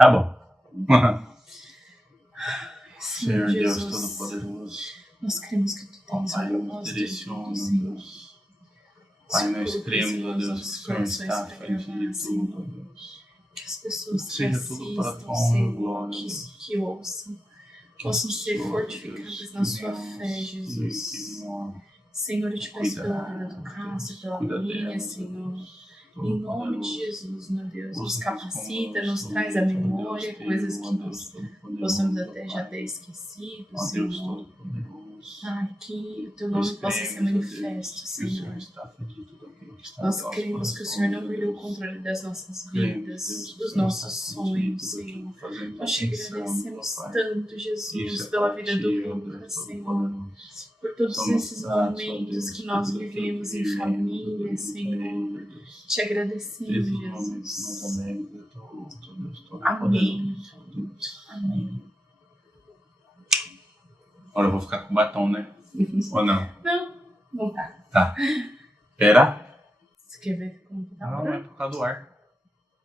Tá bom. Senhor Deus Jesus, Todo-Poderoso, nós cremos que Tu tens Pai, um nos propósito direciona, do Senhor. Deus. Pai, nós cremos, ó Deus, que o Senhor está à frente de tudo, ó Deus. Que as pessoas que Seja tudo para a assistam, tua honra e Senhor, glória, Deus. que ouçam, possam ser fortificadas na sua fé, Jesus. Senhor, eu te peço pela vida do Cássio, pela minha, Senhor. Em nome de Jesus, meu Deus, nos capacita, nos traz à memória coisas que nós possamos até já ter esquecido, Senhor. Que o Teu nome possa ser manifesto, Senhor. Nós cremos que o Senhor não perdeu o controle das nossas vidas, dos nossos sonhos, Senhor. Nós te agradecemos tanto, Jesus, pela vida do Lucas, Senhor. Por todos esses momentos que nós vivemos em família, Senhor. Te agradecemos, Jesus. Amém. Amém. Agora eu vou ficar com batom, né? Ou não? Não, não tá. Tá. Pera. Você quer ver como que tá? Não, é por causa do ar.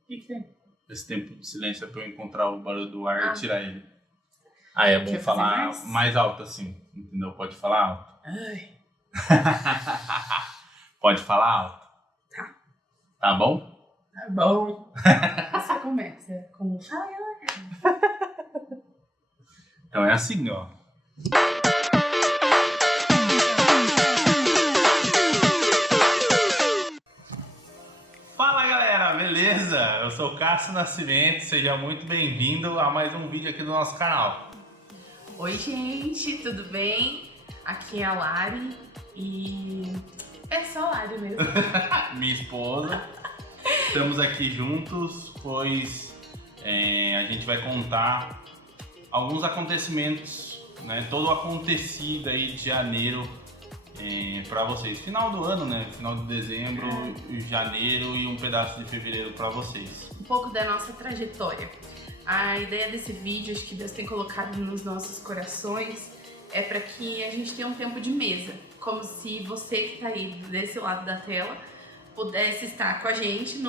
O que tem? Esse tempo de silêncio é pra eu encontrar o barulho do ar e tirar ele. É bom Quer falar fazer mais alto assim, entendeu? Pode falar alto. Ai. Pode falar alto. Tá. Tá bom? Tá bom. Você começa com fala. Então é assim, ó. Fala galera, beleza? Eu sou o Cássio Nascimento, seja muito bem-vindo a mais um vídeo aqui do nosso canal. Oi gente, tudo bem? Aqui é a Lari e é só a Lari mesmo. Minha esposa. Estamos aqui juntos, pois a gente vai contar alguns acontecimentos, né? Todo o acontecido aí de janeiro para vocês. Final do ano, né? Final de dezembro, janeiro e um pedaço de fevereiro para vocês. Um pouco da nossa trajetória. A ideia desse vídeo, acho que Deus tem colocado nos nossos corações, é para que a gente tenha um tempo de mesa. Como se você que está aí desse lado da tela pudesse estar com a gente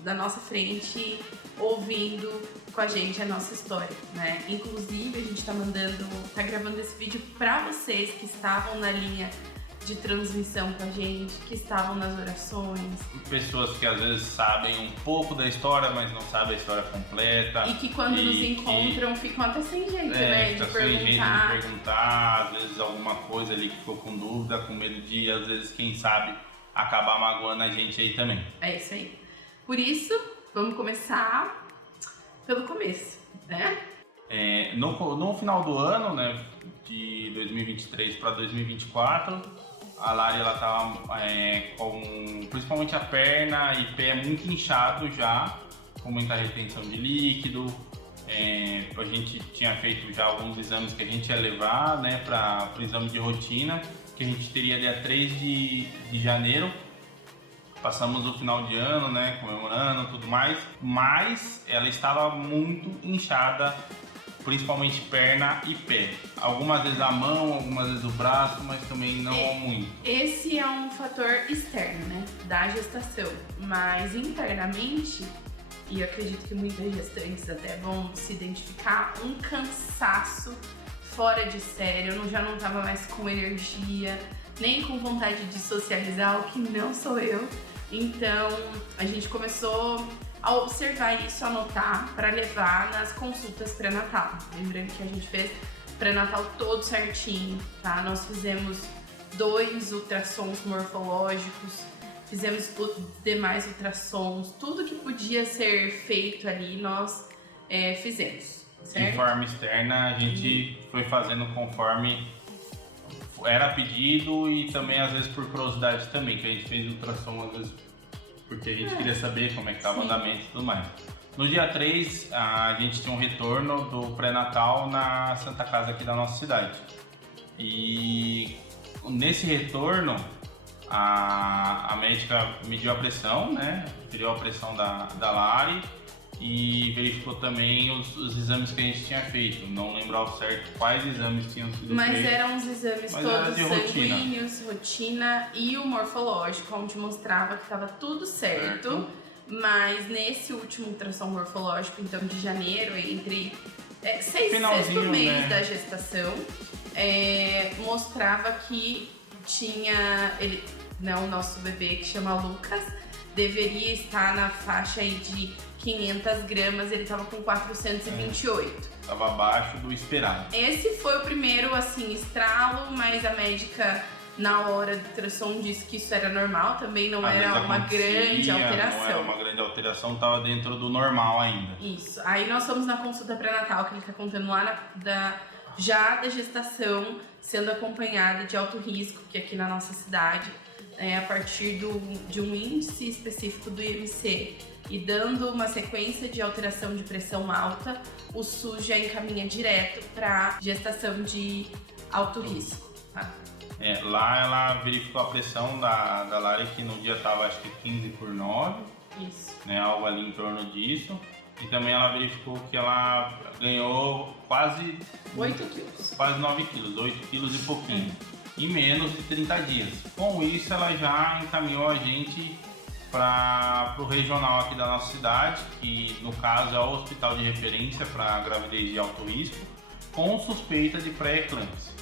da nossa frente, ouvindo com a gente a nossa história, né? Inclusive, a gente tá gravando esse vídeo para vocês que estavam na linha de transmissão com a gente, que estavam nas orações. Pessoas que às vezes sabem um pouco da história, mas não sabem a história completa. E que quando nos encontram ficam até sem jeito, né? De perguntar, às vezes alguma coisa ali que ficou com dúvida, com medo de, às vezes, quem sabe, acabar magoando a gente aí também. É isso aí. Por isso, vamos começar pelo começo, né? No final do ano, né, de 2023 para 2024, a Lari ela tava com principalmente a perna e pé muito inchado já, com muita retenção de líquido. A gente tinha feito já alguns exames que a gente ia levar, né, para o exame de rotina, que a gente teria dia 3 de janeiro. Passamos o final de ano, né, comemorando tudo mais, mas ela estava muito inchada, principalmente perna e pé. Algumas vezes a mão, algumas vezes o braço, mas também não muito. Esse é um fator externo, né, da gestação, mas internamente, e eu acredito que muitas gestantes até vão se identificar, um cansaço fora de série. Eu já não estava mais com energia, nem com vontade de socializar, o que não sou eu. Então, a gente começou a observar isso, a anotar, para levar nas consultas pré-natal. Lembrando que a gente fez pré-natal todo certinho, tá? Nós fizemos 2 ultrassons morfológicos, fizemos os demais ultrassons, tudo que podia ser feito ali, nós fizemos, certo? De forma externa, a gente foi fazendo conforme era pedido e também às vezes por curiosidade também, que a gente fez ultrassom às vezes porque a gente queria saber como é que estava o andamento e tudo mais. No dia 3, a gente tinha um retorno do pré-natal na Santa Casa aqui da nossa cidade. E nesse retorno, a médica mediu a pressão, né? Tirou a pressão da Lari e verificou também os exames que a gente tinha feito. Não lembro ao certo quais exames tinham sido feitos. Mas eram os exames todos sanguíneos, rotina e o morfológico, onde mostrava que estava tudo certo. Mas nesse último ultrassom morfológico, então de janeiro, entre sexto mês, né, da gestação, mostrava que tinha o nosso bebê, que chama Lucas, deveria estar na faixa aí de 500 gramas, ele estava com 428. Estava abaixo do esperado. Esse foi o primeiro, assim, estralo, mas a médica, na hora do ultrassom, disse que isso era normal, também não era uma grande alteração. Não era uma grande alteração, estava dentro do normal ainda. Isso. Aí nós fomos na consulta pré-natal, que ele está contando lá já da gestação, sendo acompanhada de alto risco, que aqui na nossa cidade, a partir de um índice específico do IMC e dando uma sequência de alteração de pressão alta, o SUS já encaminha direto para gestação de alto risco. Tá? Lá ela verificou a pressão da Lari, que no dia estava acho que 15/9. Isso. Né, algo ali em torno disso. E também ela verificou que ela ganhou quase 8 quilos. Quase 9 quilos, 8 quilos e pouquinho. Em menos de 30 dias. Com isso, ela já encaminhou a gente para o regional aqui da nossa cidade, que no caso é o hospital de referência para gravidez de alto risco, com suspeita de pré-eclâmpsia.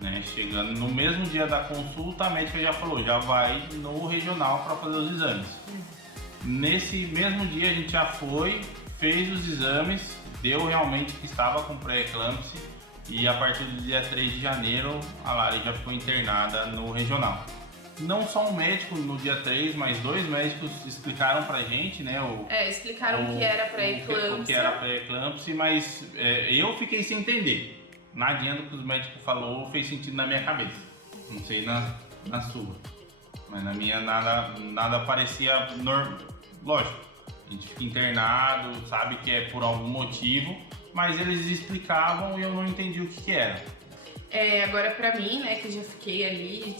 Né? Chegando no mesmo dia da consulta, a médica já falou, já vai no regional para fazer os exames. Nesse mesmo dia a gente já foi, fez os exames, deu realmente que estava com pré-eclâmpsia e a partir do dia 3 de janeiro a Lari já foi internada no regional. Não só um médico no dia 3, mas 2 médicos explicaram pra gente, né? Explicaram o que era pré-eclâmpsia. O que era pré-eclâmpsia, mas eu fiquei sem entender. Nadinha do que os médicos falou fez sentido na minha cabeça. Não sei na sua. Mas na minha nada parecia normal. Lógico, a gente fica internado, sabe que é por algum motivo, mas eles explicavam e eu não entendi o que era. Agora pra mim, né, que já fiquei ali,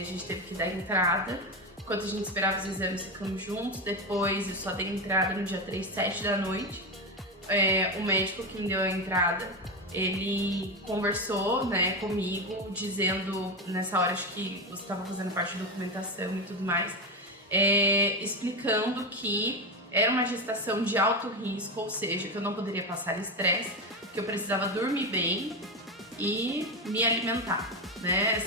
a gente teve que dar entrada. Enquanto a gente esperava os exames, ficamos juntos. Depois eu só dei entrada no dia 3, 7 da noite. O médico que me deu a entrada, ele conversou, né, comigo, dizendo, nessa hora acho que você estava fazendo parte da documentação e tudo mais, explicando que era uma gestação de alto risco, ou seja, que eu não poderia passar estresse, que eu precisava dormir bem e me alimentar, né?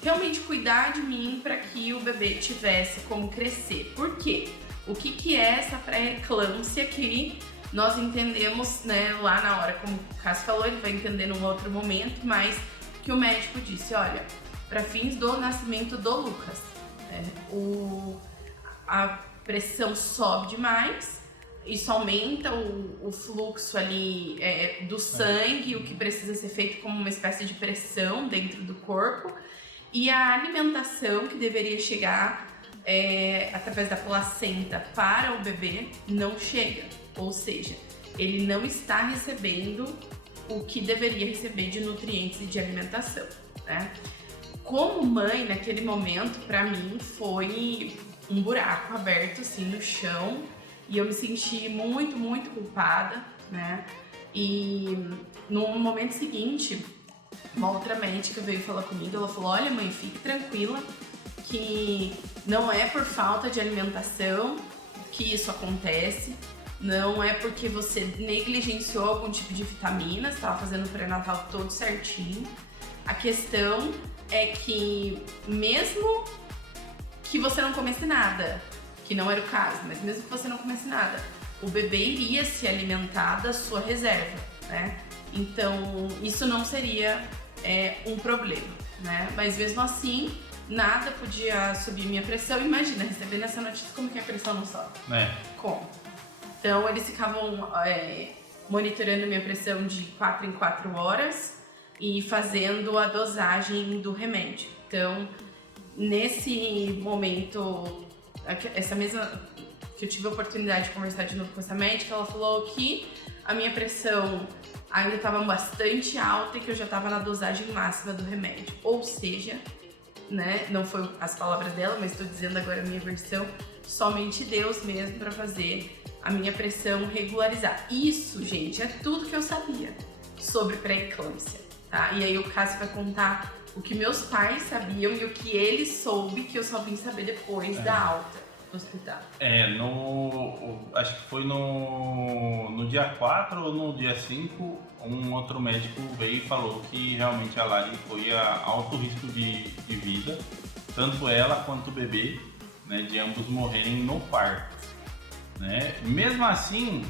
Realmente cuidar de mim para que o bebê tivesse como crescer. Por quê? O que é essa pré-eclâmpsia que nós entendemos, né, lá na hora, como o Cássio falou, ele vai entender num outro momento, mas que o médico disse, olha, para fins do nascimento do Lucas, a pressão sobe demais, isso aumenta o fluxo ali do sangue, o que precisa ser feito como uma espécie de pressão dentro do corpo, e a alimentação que deveria chegar através da placenta para o bebê não chega, ou seja, ele não está recebendo o que deveria receber de nutrientes e de alimentação, né? Como mãe, naquele momento, para mim foi um buraco aberto assim no chão e eu me senti muito, muito culpada, né? E no momento seguinte, uma outra médica veio falar comigo, ela falou, olha mãe, fique tranquila que não é por falta de alimentação que isso acontece, não é porque você negligenciou algum tipo de vitamina, você estava fazendo o pré-natal todo certinho. A questão é que mesmo que você não comesse nada, que não era o caso, mas mesmo que você não comesse nada, o bebê iria se alimentar da sua reserva, né? Então, isso não seria um problema, né? Mas mesmo assim, nada podia subir minha pressão. Imagina, recebendo essa notícia, como que a pressão não sobe? Como? Então, eles ficavam monitorando minha pressão de 4 em 4 horas e fazendo a dosagem do remédio. Então, nesse momento, essa mesma que eu tive a oportunidade de conversar de novo com essa médica, ela falou que a minha pressão ainda estava bastante alta e que eu já estava na dosagem máxima do remédio. Ou seja, né, não foi as palavras dela, mas estou dizendo agora a minha versão, somente Deus mesmo para fazer a minha pressão regularizar. Isso, gente, é tudo que eu sabia sobre pré-eclâmpsia, tá? E aí o Cássio vai contar o que meus pais sabiam e o que ele soube, que eu só vim saber depois da alta. hospital? Acho que foi no dia 4 ou no dia 5, um outro médico veio e falou que realmente a Lari foi a alto risco de vida, tanto ela quanto o bebê, né, de ambos morrerem no parto, né? Mesmo assim,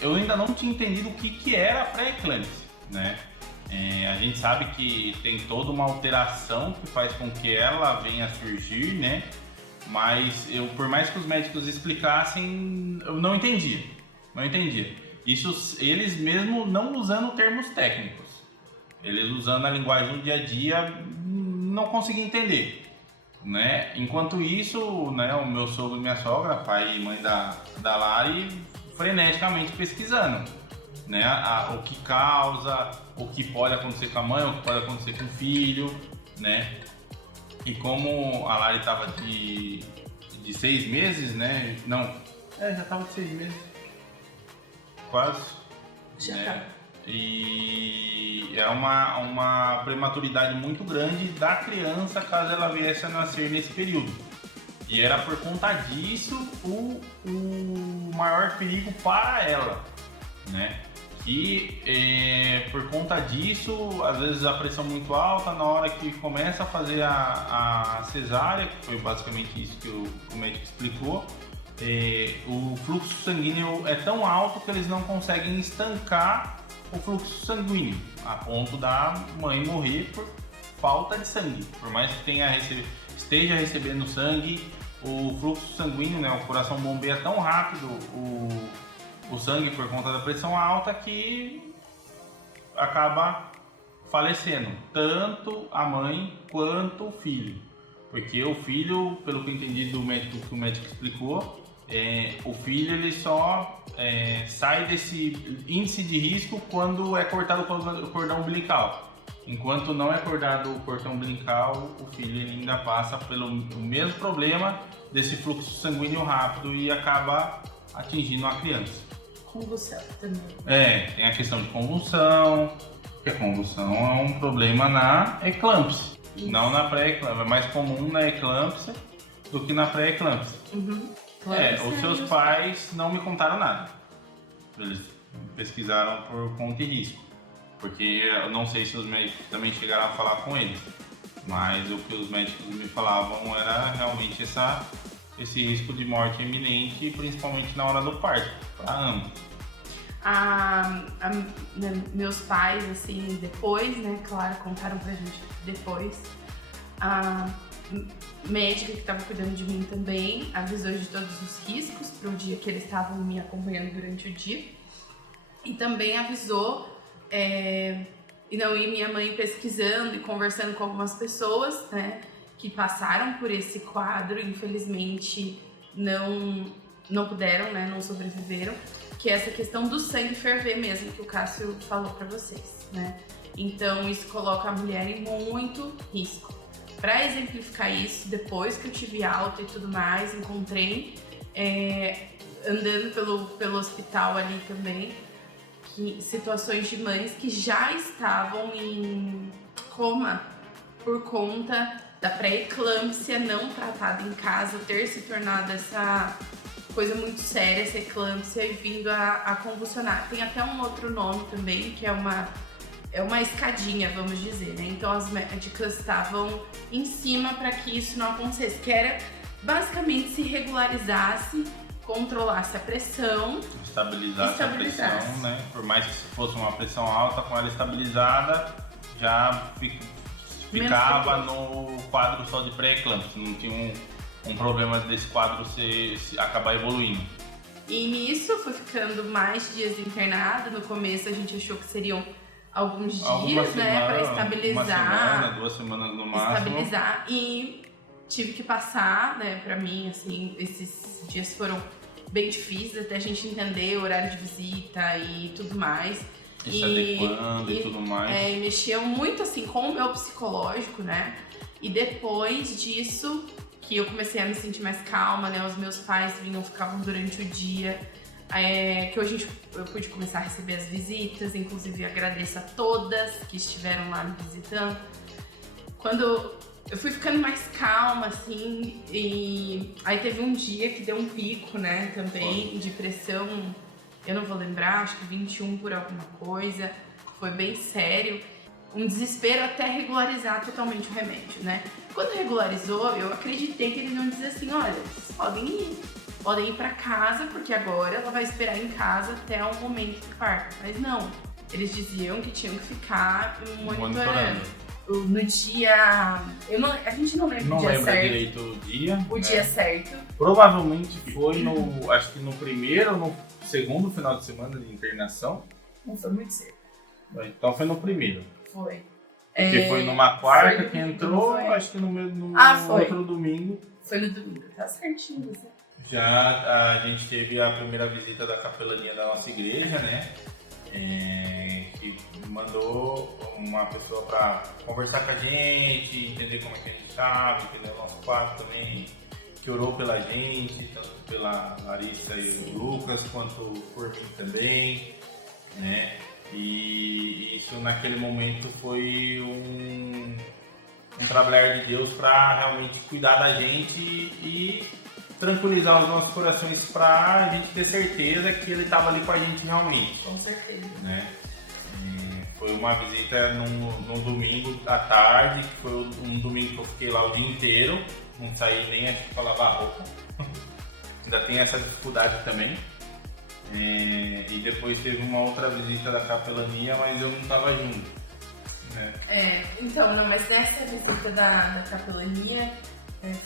eu ainda não tinha entendido o que era a pré-eclâmpsia, né? A gente sabe que tem toda uma alteração que faz com que ela venha a surgir, né? Mas por mais que os médicos explicassem, eu não entendia. Isso eles mesmo não usando termos técnicos. Eles usando a linguagem do dia a dia, não conseguia entender, né? Enquanto isso, né, o meu sogro e minha sogra, pai e mãe da Lari, freneticamente pesquisando, né? O que causa, o que pode acontecer com a mãe, o que pode acontecer com o filho, né? E como a Lari estava de 6 meses, né? Não, já estava de 6 meses. Quase. Já né? tá. E é uma prematuridade muito grande da criança caso ela viesse a nascer nesse período. E era por conta disso o maior perigo para ela, né? E por conta disso, às vezes a pressão muito alta, na hora que começa a fazer a cesárea, que foi basicamente isso que o médico explicou, o fluxo sanguíneo é tão alto que eles não conseguem estancar o fluxo sanguíneo, a ponto da mãe morrer por falta de sangue. Por mais que esteja recebendo sangue, o fluxo sanguíneo, né, o coração bombeia tão rápido o sangue por conta da pressão alta que acaba falecendo, tanto a mãe quanto o filho. Porque o filho, pelo que eu entendi do médico, que o médico explicou, o filho ele só sai desse índice de risco quando é cortado o cordão umbilical. Enquanto não é cortado o cordão umbilical, o filho ele ainda passa pelo mesmo problema desse fluxo sanguíneo rápido e acaba atingindo a criança. Convulsão também. Tem a questão de convulsão, porque a convulsão é um problema na eclâmpsia, não na pré-eclâmpsia. É mais comum na eclâmpsia do que na pré-eclâmpsia. Uhum. Os seus pais não me contaram nada. Eles pesquisaram por conta e risco, porque eu não sei se os médicos também chegaram a falar com eles, mas o que os médicos me falavam era realmente esse risco de morte iminente, principalmente na hora do parto, para ambos. Meus pais, assim, depois, né, claro, contaram pra gente depois. A médica que estava cuidando de mim também avisou de todos os riscos pro dia que eles estavam me acompanhando durante o dia. E também avisou, e minha mãe pesquisando e conversando com algumas pessoas, né, que passaram por esse quadro, infelizmente não puderam, né, não sobreviveram, que é essa questão do sangue ferver mesmo, que o Cássio falou pra vocês, né? Então isso coloca a mulher em muito risco. Para exemplificar isso, depois que eu tive alta e tudo mais, encontrei, andando pelo hospital ali também, situações de mães que já estavam em coma por conta da pré-eclâmpsia não tratada em casa, ter se tornado essa coisa muito séria, essa eclâmpsia, e vindo a convulsionar. Tem até um outro nome também, que é uma escadinha, vamos dizer, né? Então as médicas estavam em cima para que isso não acontecesse, que era basicamente se regularizasse, controlasse a pressão, estabilizasse a pressão, né? Por mais que fosse uma pressão alta, com ela estabilizada, já ficava no quadro só de pré-eclâmpsia, não tinha um problema desse quadro se acabar evoluindo. E nisso foi ficando mais dias internado. No começo a gente achou que seriam alguns dias, né, para estabilizar. Uma semana, 2 semanas no máximo. Estabilizar, e tive que passar, né, pra mim, assim, esses dias foram bem difíceis até a gente entender o horário de visita e tudo mais. Se adequando e tudo mais. Mexeu muito, assim, com o meu psicológico, né, e depois disso que eu comecei a me sentir mais calma, né, os meus pais ficavam durante o dia, que hoje eu pude começar a receber as visitas, inclusive agradeço a todas que estiveram lá me visitando. Quando eu fui ficando mais calma, assim, e aí teve um dia que deu um pico, né, também, de pressão, eu não vou lembrar, acho que 21 por alguma coisa, foi bem sério, um desespero até regularizar totalmente o remédio, né. Quando regularizou, eu acreditei que eles iam dizer assim, olha, vocês podem ir pra casa, porque agora ela vai esperar em casa até o momento do parto, mas não, eles diziam que tinham que ficar monitorando. No dia... a gente não lembra o dia certo. Não lembra direito o dia. O dia certo. Provavelmente foi acho que no primeiro ou no segundo final de semana de internação. Não foi muito cedo. Então foi no primeiro. Foi. Porque foi numa quarta que entrou, acho que no outro domingo. Foi no domingo, tá certinho. Você. Já a gente teve a primeira visita da capelania da nossa igreja, né? Que mandou uma pessoa para conversar com a gente, entender como é que a gente estava, entender o nosso quarto também, que orou pela gente, tanto pela Larissa e o Lucas, quanto por mim também, né? E isso naquele momento foi um trabalhar de Deus para realmente cuidar da gente e tranquilizar os nossos corações para a gente ter certeza que ele estava ali com a gente realmente. Com certeza. Né? Foi uma visita num domingo à tarde, que foi um domingo que eu fiquei lá o dia inteiro, não saí nem acho que pra lavar roupa. Ainda tem essa dificuldade também. E depois teve uma outra visita da capelania, mas eu não estava junto. Né? Então, não, mas nessa visita da capelania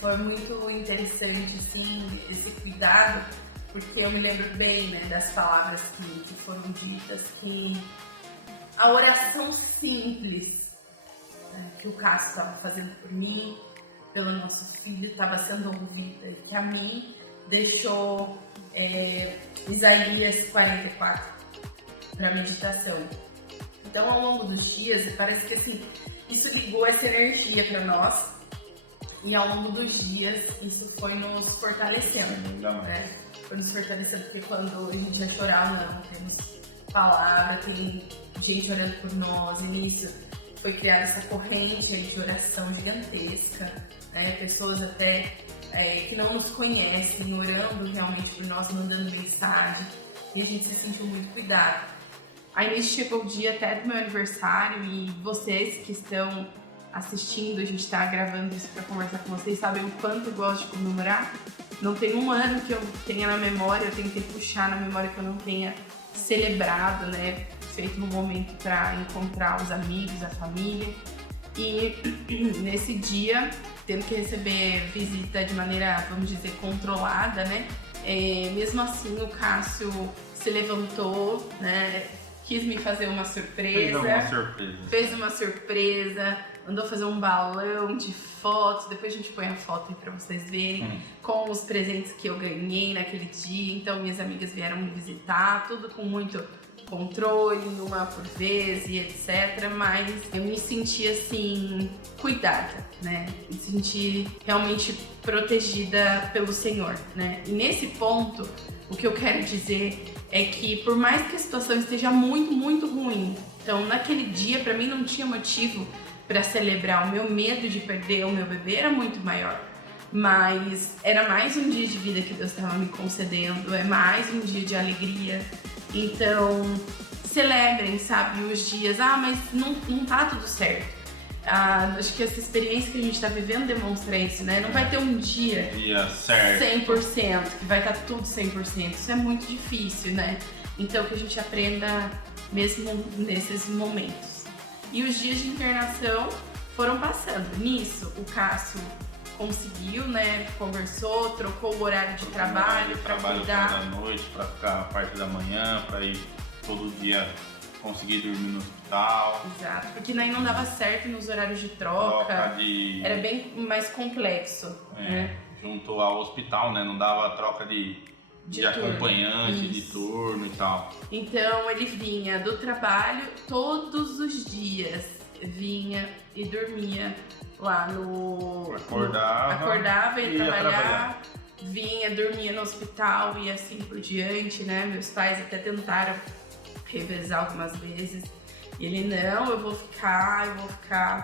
foi muito interessante, assim, esse cuidado, porque eu me lembro bem, né, das palavras que foram ditas, que a oração simples que o Cássio estava fazendo por mim, pelo nosso filho, estava sendo ouvida, e que a mim deixou Isaías 44 para meditação. Então, ao longo dos dias, parece que assim, isso ligou essa energia para nós, e ao longo dos dias isso foi nos fortalecendo, né? Foi nos fortalecendo, porque quando a gente ia chorar, não, temos palavra, tem gente orando por nós, e nisso foi criada essa corrente aí de oração gigantesca, né? Pessoas até que não nos conhecem, orando realmente por nós, mandando mensagem, e a gente se sentiu muito cuidado. Aí nisso chegou o dia até do meu aniversário, e vocês que estão assistindo, a gente está gravando isso para conversar com vocês, sabem o quanto eu gosto de comemorar. Não tem um ano que eu tenha na memória, eu tentei puxar na memória que eu não tenha celebrado, né, feito um momento para encontrar os amigos, a família. E nesse dia, tendo que receber visita de maneira, vamos dizer, controlada, né, mesmo assim o Cássio se levantou, né, quis me fazer uma surpresa. Fez uma surpresa, mandou fazer um balão de fotos, depois a gente põe a foto aí pra vocês verem, com os presentes que eu ganhei naquele dia. Então minhas amigas vieram me visitar, tudo com muito controle, uma por vez e etc. Mas eu me senti assim, cuidada, né? Me senti realmente protegida pelo Senhor, né? E nesse ponto, o que eu quero dizer é que por mais que a situação esteja muito, muito ruim, então naquele dia pra mim não tinha motivo para celebrar. O meu medo de perder o meu bebê era muito maior, mas era mais um dia de vida que Deus estava me concedendo, é mais um dia de alegria. Então celebrem, sabe, os dias. Mas não tá tudo certo. Acho que essa experiência que a gente está vivendo demonstra isso, né? Não vai ter um dia certo 100%, que vai estar tudo 100%. Isso é muito difícil, né? Então que a gente aprenda mesmo nesses momentos. E os dias de internação foram passando. Nisso, o Cássio conseguiu, né? Conversou, trocou o horário de trabalho para cuidar. Da noite, para ficar a parte da manhã, para ir todo dia conseguir dormir no hospital. Exato, porque daí não dava certo nos horários de troca. Era bem mais complexo, né? Junto ao hospital, né? Não dava troca de acompanhante, de turno e tal. Então ele vinha do trabalho todos os dias, vinha e dormia lá no... Acordava, ia trabalhar, vinha, dormia no hospital e assim por diante, né? Meus pais até tentaram revezar algumas vezes. E ele, não, eu vou ficar,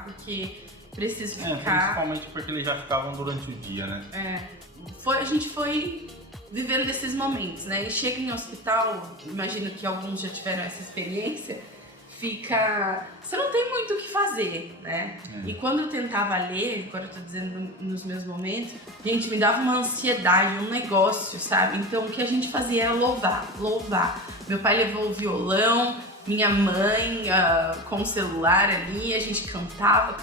porque preciso ficar. Principalmente porque eles já ficavam durante o dia, né? A gente foi vivendo esses momentos, né? E chega em hospital, imagino que alguns já tiveram essa experiência, você não tem muito o que fazer, né? E quando eu tentava ler, agora eu tô dizendo nos meus momentos, gente, me dava uma ansiedade, um negócio, sabe? Então o que a gente fazia era louvar. Meu pai levou o violão, minha mãe com o celular ali, a gente cantava,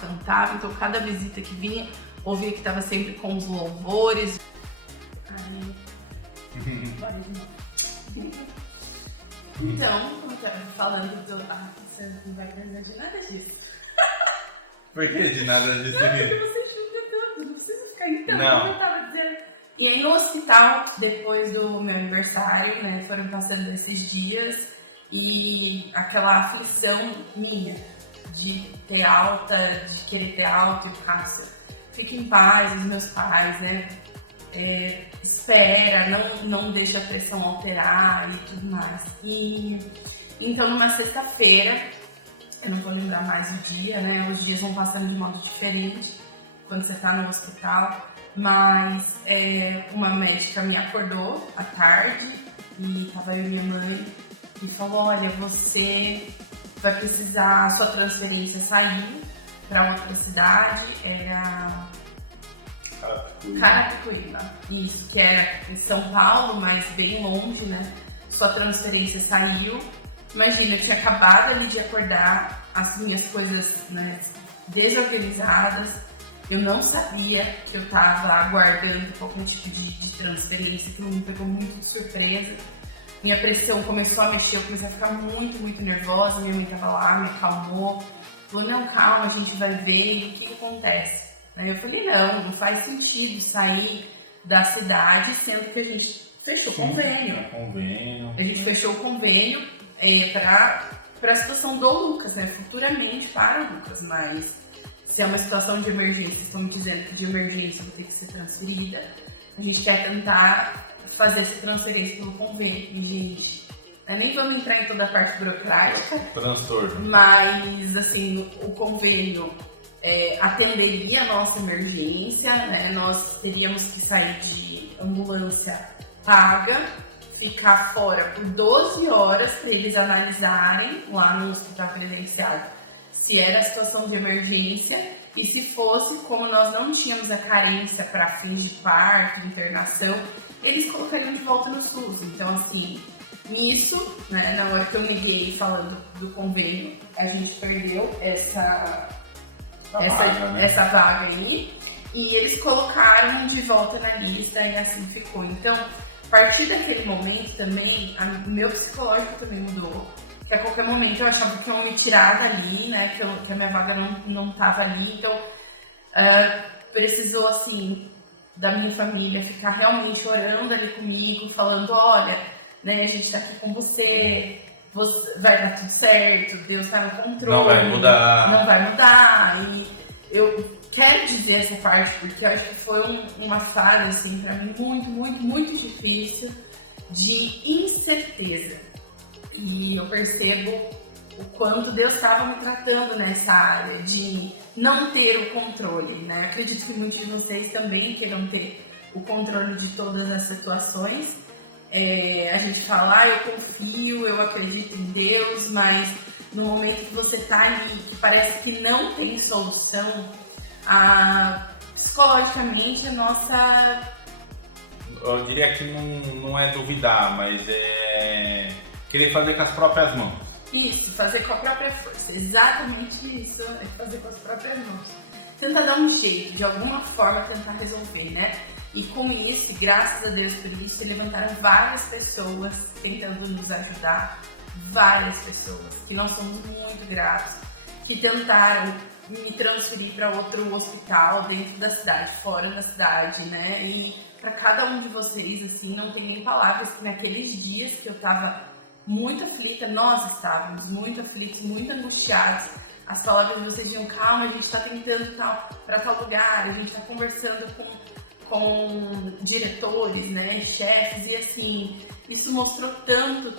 então cada visita que vinha, ouvia que tava sempre com os louvores. Então, como eu tava falando, você não vai precisar de nada disso. Por que de nada disso aqui? Porque você chuta tanto, não precisa ficar então, não. Como eu tava dizendo. E aí no hospital, depois do meu aniversário, né, foram passando esses dias e aquela aflição minha de ter alta, de querer ter alta, e Cássio, fique em paz, os meus pais, né? Espera, não deixa a pressão alterar e tudo mais. E então numa sexta-feira, eu não vou lembrar mais o dia, né? Os dias vão passando de modo diferente quando você tá no hospital, mas uma médica me acordou à tarde e tava eu e minha mãe e falou: olha, você vai precisar, sua transferência saiu para outra cidade, era Carapicuíba, isso, que era em São Paulo, mas bem longe, né? Sua transferência saiu. Imagina, eu tinha acabado ali de acordar, as minhas coisas, né, desorganizadas. Eu não sabia que eu tava aguardando qualquer tipo de transferência, que me pegou muito de surpresa. Minha pressão começou a mexer, eu comecei a ficar muito, muito nervosa. Minha mãe tava lá, me acalmou. Falou: não, calma, a gente vai ver o que acontece. Aí eu falei: não faz sentido sair da cidade, sendo que a gente fechou o convênio. A gente fechou o convênio para a situação do Lucas, né? Futuramente para o Lucas, mas se é uma situação de emergência, estão me dizendo que de emergência eu vou ter que ser transferida, a gente quer tentar fazer essa transferência pelo convênio. E, gente, nem vamos entrar em toda a parte burocrática, mas assim, o convênio atenderia a nossa emergência, né? Nós teríamos que sair de ambulância paga, ficar fora por 12 horas para eles analisarem lá no hospital credenciado se era a situação de emergência e se fosse, como nós não tínhamos a carência para fins de parto, internação, eles colocariam de volta no SUS. Então, assim, nisso, né, na hora que eu me liguei falando do convênio, a gente perdeu essa vaga aí, e eles colocaram de volta na lista e assim ficou. Então, a partir daquele momento também, o meu psicológico também mudou, que a qualquer momento eu achava que iam me tirar dali, né, que a minha vaga não tava ali, então precisou, assim, da minha família ficar realmente orando ali comigo, falando: olha, né, a gente tá aqui com você vai dar tudo certo, Deus tá no controle. Não vai mudar. E eu quero dizer essa parte porque eu acho que foi uma fase, assim, pra mim muito, muito, muito difícil de incerteza. E eu percebo o quanto Deus estava me tratando nessa área de não ter o controle, né? Eu acredito que muitos de vocês também queiram ter o controle de todas as situações. A gente fala: eu confio, eu acredito em Deus, mas no momento que você tá ali, que parece que não tem solução, psicologicamente a nossa... Eu diria que não é duvidar, mas é querer fazer com as próprias mãos. Isso, fazer com a própria força, exatamente isso, é fazer com as próprias mãos. Tentar dar um jeito, de alguma forma tentar resolver, né? E com isso, graças a Deus por isso, levantaram várias pessoas tentando nos ajudar, várias pessoas que nós somos muito gratos, que tentaram me transferir para outro hospital dentro da cidade, fora da cidade, né? E para cada um de vocês, assim, não tem nem palavras, que naqueles dias que eu tava muito aflita, nós estávamos muito aflitos, muito angustiados, as palavras de vocês diziam: calma, a gente está tentando para tal lugar, a gente está conversando com diretores, né, chefes, e assim, Isso mostrou tanto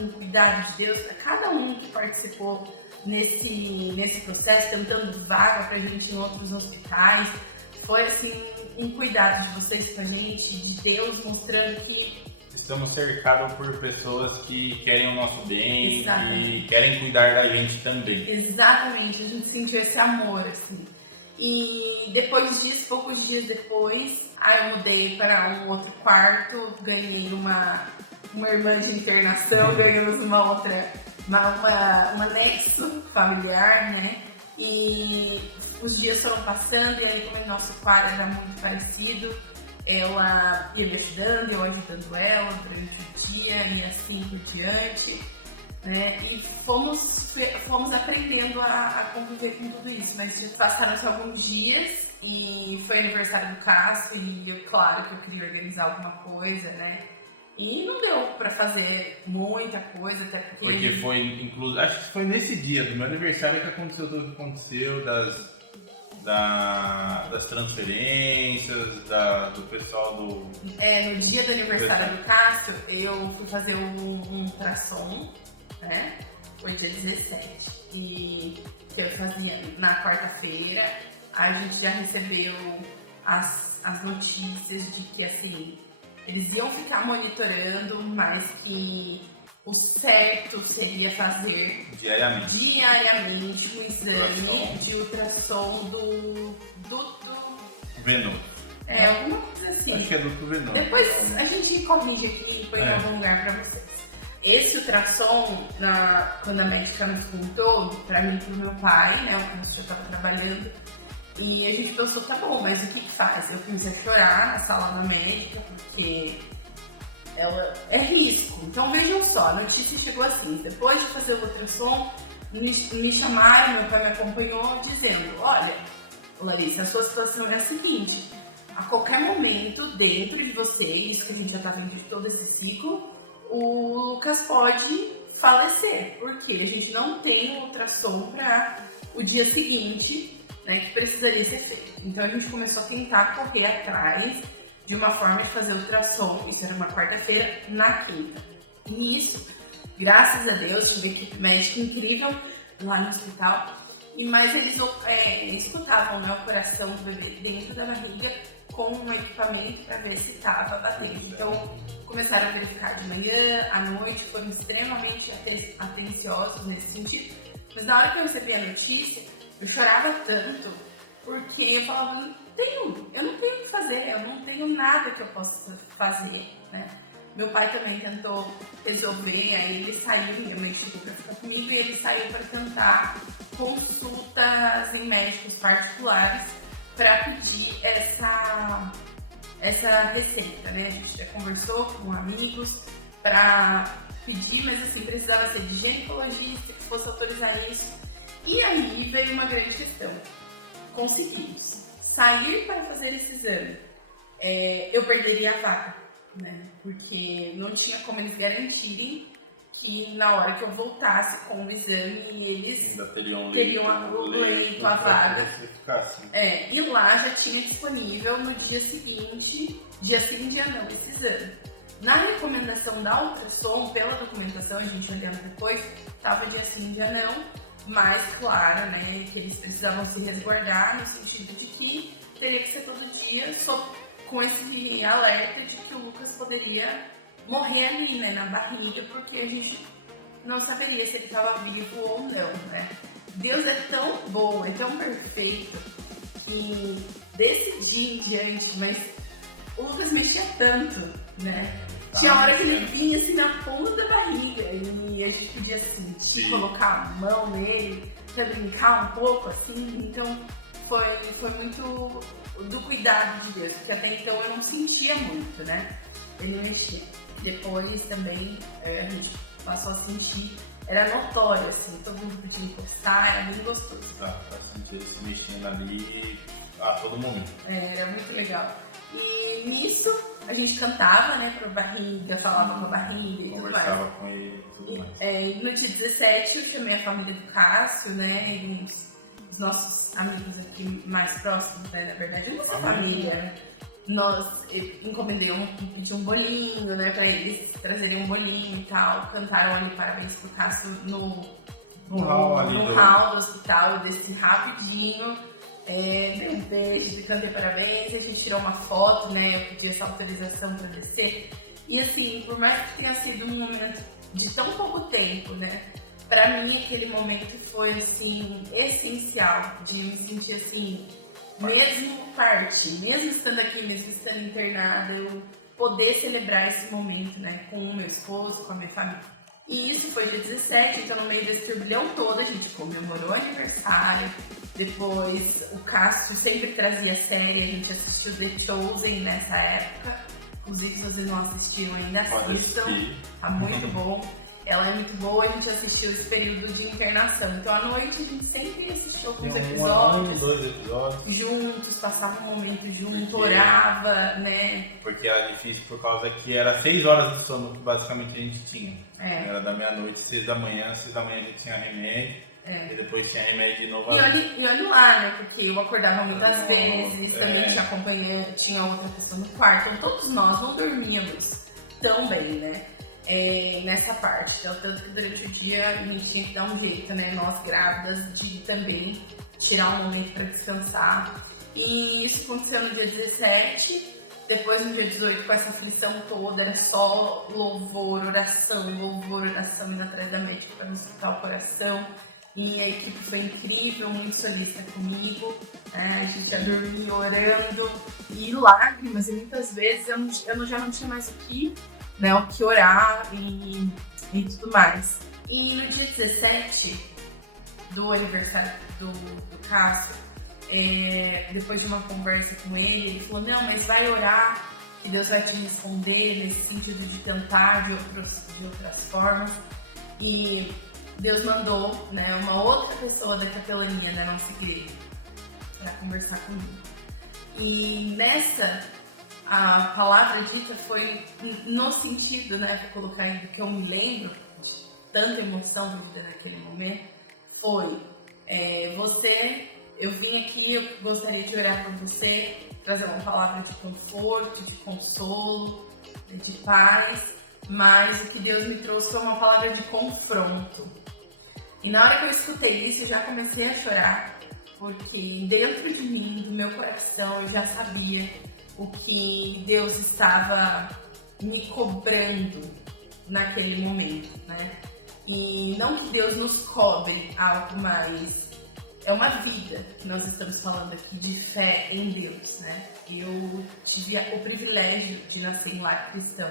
um cuidado de Deus para cada um que participou nesse processo, tentando vaga pra gente em outros hospitais. Foi assim, um cuidado de vocês com a gente, de Deus mostrando que estamos cercados por pessoas que querem o nosso bem. Exatamente. E querem cuidar da gente também. Exatamente, a gente sentiu esse amor, assim. E depois disso, poucos dias depois, aí eu mudei para um outro quarto, ganhei uma irmã de internação, ganhamos um anexo familiar, né? E os dias foram passando e aí como o nosso quarto era muito parecido, ela ia me ajudando, eu ajudando ela durante o dia e assim por diante, né? E fomos aprendendo a conviver com tudo isso, mas passaram-se alguns dias e foi aniversário do Cássio e eu, claro que eu queria organizar alguma coisa, né? E não deu pra fazer muita coisa, até porque foi, inclusive, acho que foi nesse dia do meu aniversário que aconteceu tudo que aconteceu, das transferências, do pessoal do... no dia do aniversário do Cássio, eu fui fazer um ultrassom, né? Foi dia 17. E que eu fazia na quarta-feira, a gente já recebeu as notícias de que, assim, eles iam ficar monitorando, mas que o certo seria fazer diariamente um exame de ultrassom do venoso. Alguma coisa assim. Acho que é do venoso. Depois a gente corrige aqui e põe em algum lugar pra vocês. Esse ultrassom, quando a médica nos contou, pra mim e pro meu pai, né, o que eu tava trabalhando, e a gente pensou, tá bom, mas o que faz? Eu comecei a chorar na sala da médica, porque ela é risco. Então vejam só, a notícia chegou assim, depois de fazer o ultrassom, me chamaram, meu pai me acompanhou, dizendo, olha, Larissa, a sua situação é a seguinte, a qualquer momento, dentro de você, isso que a gente já tá vendo de todo esse ciclo, o Lucas pode falecer, porque a gente não tem ultrassom para o dia seguinte, né, que precisaria ser feito. Então a gente começou a tentar correr atrás de uma forma de fazer ultrassom, isso era uma quarta-feira, na quinta. E nisso, graças a Deus, tive uma equipe médica incrível lá no hospital, mas eles escutavam, né, o coração do bebê dentro da barriga com um equipamento para ver se estava batendo. Então começaram a verificar de manhã, à noite, foram extremamente atenciosos nesse sentido. Mas na hora que eu recebi a notícia, eu chorava tanto, porque eu falava, eu não tenho o que fazer, eu não tenho nada que eu possa fazer, né? Meu pai também tentou resolver, aí ele saiu, minha mãe chegou pra ficar comigo e ele saiu para tentar consultas em médicos particulares para pedir essa receita, né? A gente já conversou com amigos para pedir, mas assim, precisava ser de ginecologista que fosse autorizar isso. E aí veio uma grande questão. Conseguimos sair para fazer esse exame. Eu perderia a vaga, né? Porque não tinha como eles garantirem que na hora que eu voltasse com o exame, eles teriam o leito, a vaga. E lá já tinha disponível no dia seguinte esse exame. Na recomendação da ultrassom, pela documentação, a gente olhando depois, estava dia sim, dia não, mas claro, né, que eles precisavam se resguardar no sentido de que teria que ser todo dia com esse alerta de que o Lucas poderia morrer ali, né, na barriga, porque a gente não saberia se ele estava vivo ou não, né. Deus é tão bom, é tão perfeito, que desse dia em diante, mas o Lucas mexia tanto, né. Tinha hora que ele vinha assim na ponta da barriga e a gente podia sentir, colocar a mão nele pra brincar um pouco assim, então foi muito do cuidado de Deus, porque até então eu não sentia muito, né? Ele mexia. Depois também a gente passou a sentir, era notório assim, todo mundo podia encostar, era bem gostoso. Exato, pra sentir ele se mexendo ali a todo momento. Era muito legal. E nisso a gente cantava, né, pra barriga, falava com a barriga e tudo mais. Conversava com ele e tudo mais. E no dia 17 eu chamei a família do Cássio, né, e os nossos amigos aqui mais próximos, né, na verdade, a nossa família. nós encomendei pedi um bolinho, né, pra eles trazerem um bolinho e tal, cantaram ali parabéns pro Cássio no hall do hospital, eu desci rapidinho, dei um beijo, cantei parabéns, a gente tirou uma foto, né, eu pedi essa autorização pra descer, e assim, por mais que tenha sido um momento de tão pouco tempo, né, pra mim aquele momento foi assim, essencial, de me sentir assim, mesmo estando aqui, mesmo estando internada, eu poder celebrar esse momento, né, com o meu esposo, com a minha família. E isso foi dia 17, então no meio desse turbilhão todo a gente comemorou o aniversário, depois o Cássio sempre trazia série, a gente assistiu The Chosen nessa época, inclusive se vocês não assistiram ainda, assistam, tá muito bom. Ela é muito boa, a gente assistiu esse período de internação. Então, à noite, a gente sempre assistiu alguns episódios. 2 episódios. Juntos, passava um momento junto, orava, né? Porque era difícil por causa que era 6 horas de sono que basicamente a gente tinha. Era da meia-noite, 6 da manhã. 6 da manhã a gente tinha remédio. E depois tinha remédio de novo. E olha lá, né? Porque eu acordava muitas vezes, também tinha acompanhante, tinha outra pessoa no quarto. Então, todos nós não dormíamos tão bem, né? Nessa parte, então, tanto que durante o dia a gente tinha que dar um jeito, né, nós grávidas, de também tirar um momento para descansar. E isso aconteceu no dia 17, depois no dia 18 com essa aflição toda, era só louvor, oração, indo atrás da médica para não escutar o coração. E a equipe foi incrível, muito solista comigo, a gente já dormia orando e lágrimas, e muitas vezes eu já não tinha mais o que orar e tudo mais. E no dia 17 do aniversário do Cássio, depois de uma conversa com ele falou, não, mas vai orar, que Deus vai te responder nesse sentido de tentar de outras formas. E Deus mandou, né, uma outra pessoa da capelania da nossa igreja para conversar comigo. E nessa, a palavra dita foi no sentido, né, para colocar aí do que eu me lembro de tanta emoção vivida naquele momento, foi eu vim aqui, eu gostaria de orar por você, trazer uma palavra de conforto, de consolo, de paz, mas o que Deus me trouxe foi uma palavra de confronto. E na hora que eu escutei isso, eu já comecei a chorar, porque dentro de mim, do meu coração, eu já sabia o que Deus estava me cobrando naquele momento, né? E não que Deus nos cobre algo, mas é uma vida que nós estamos falando aqui de fé em Deus, né? Eu tive o privilégio de nascer em lar cristão.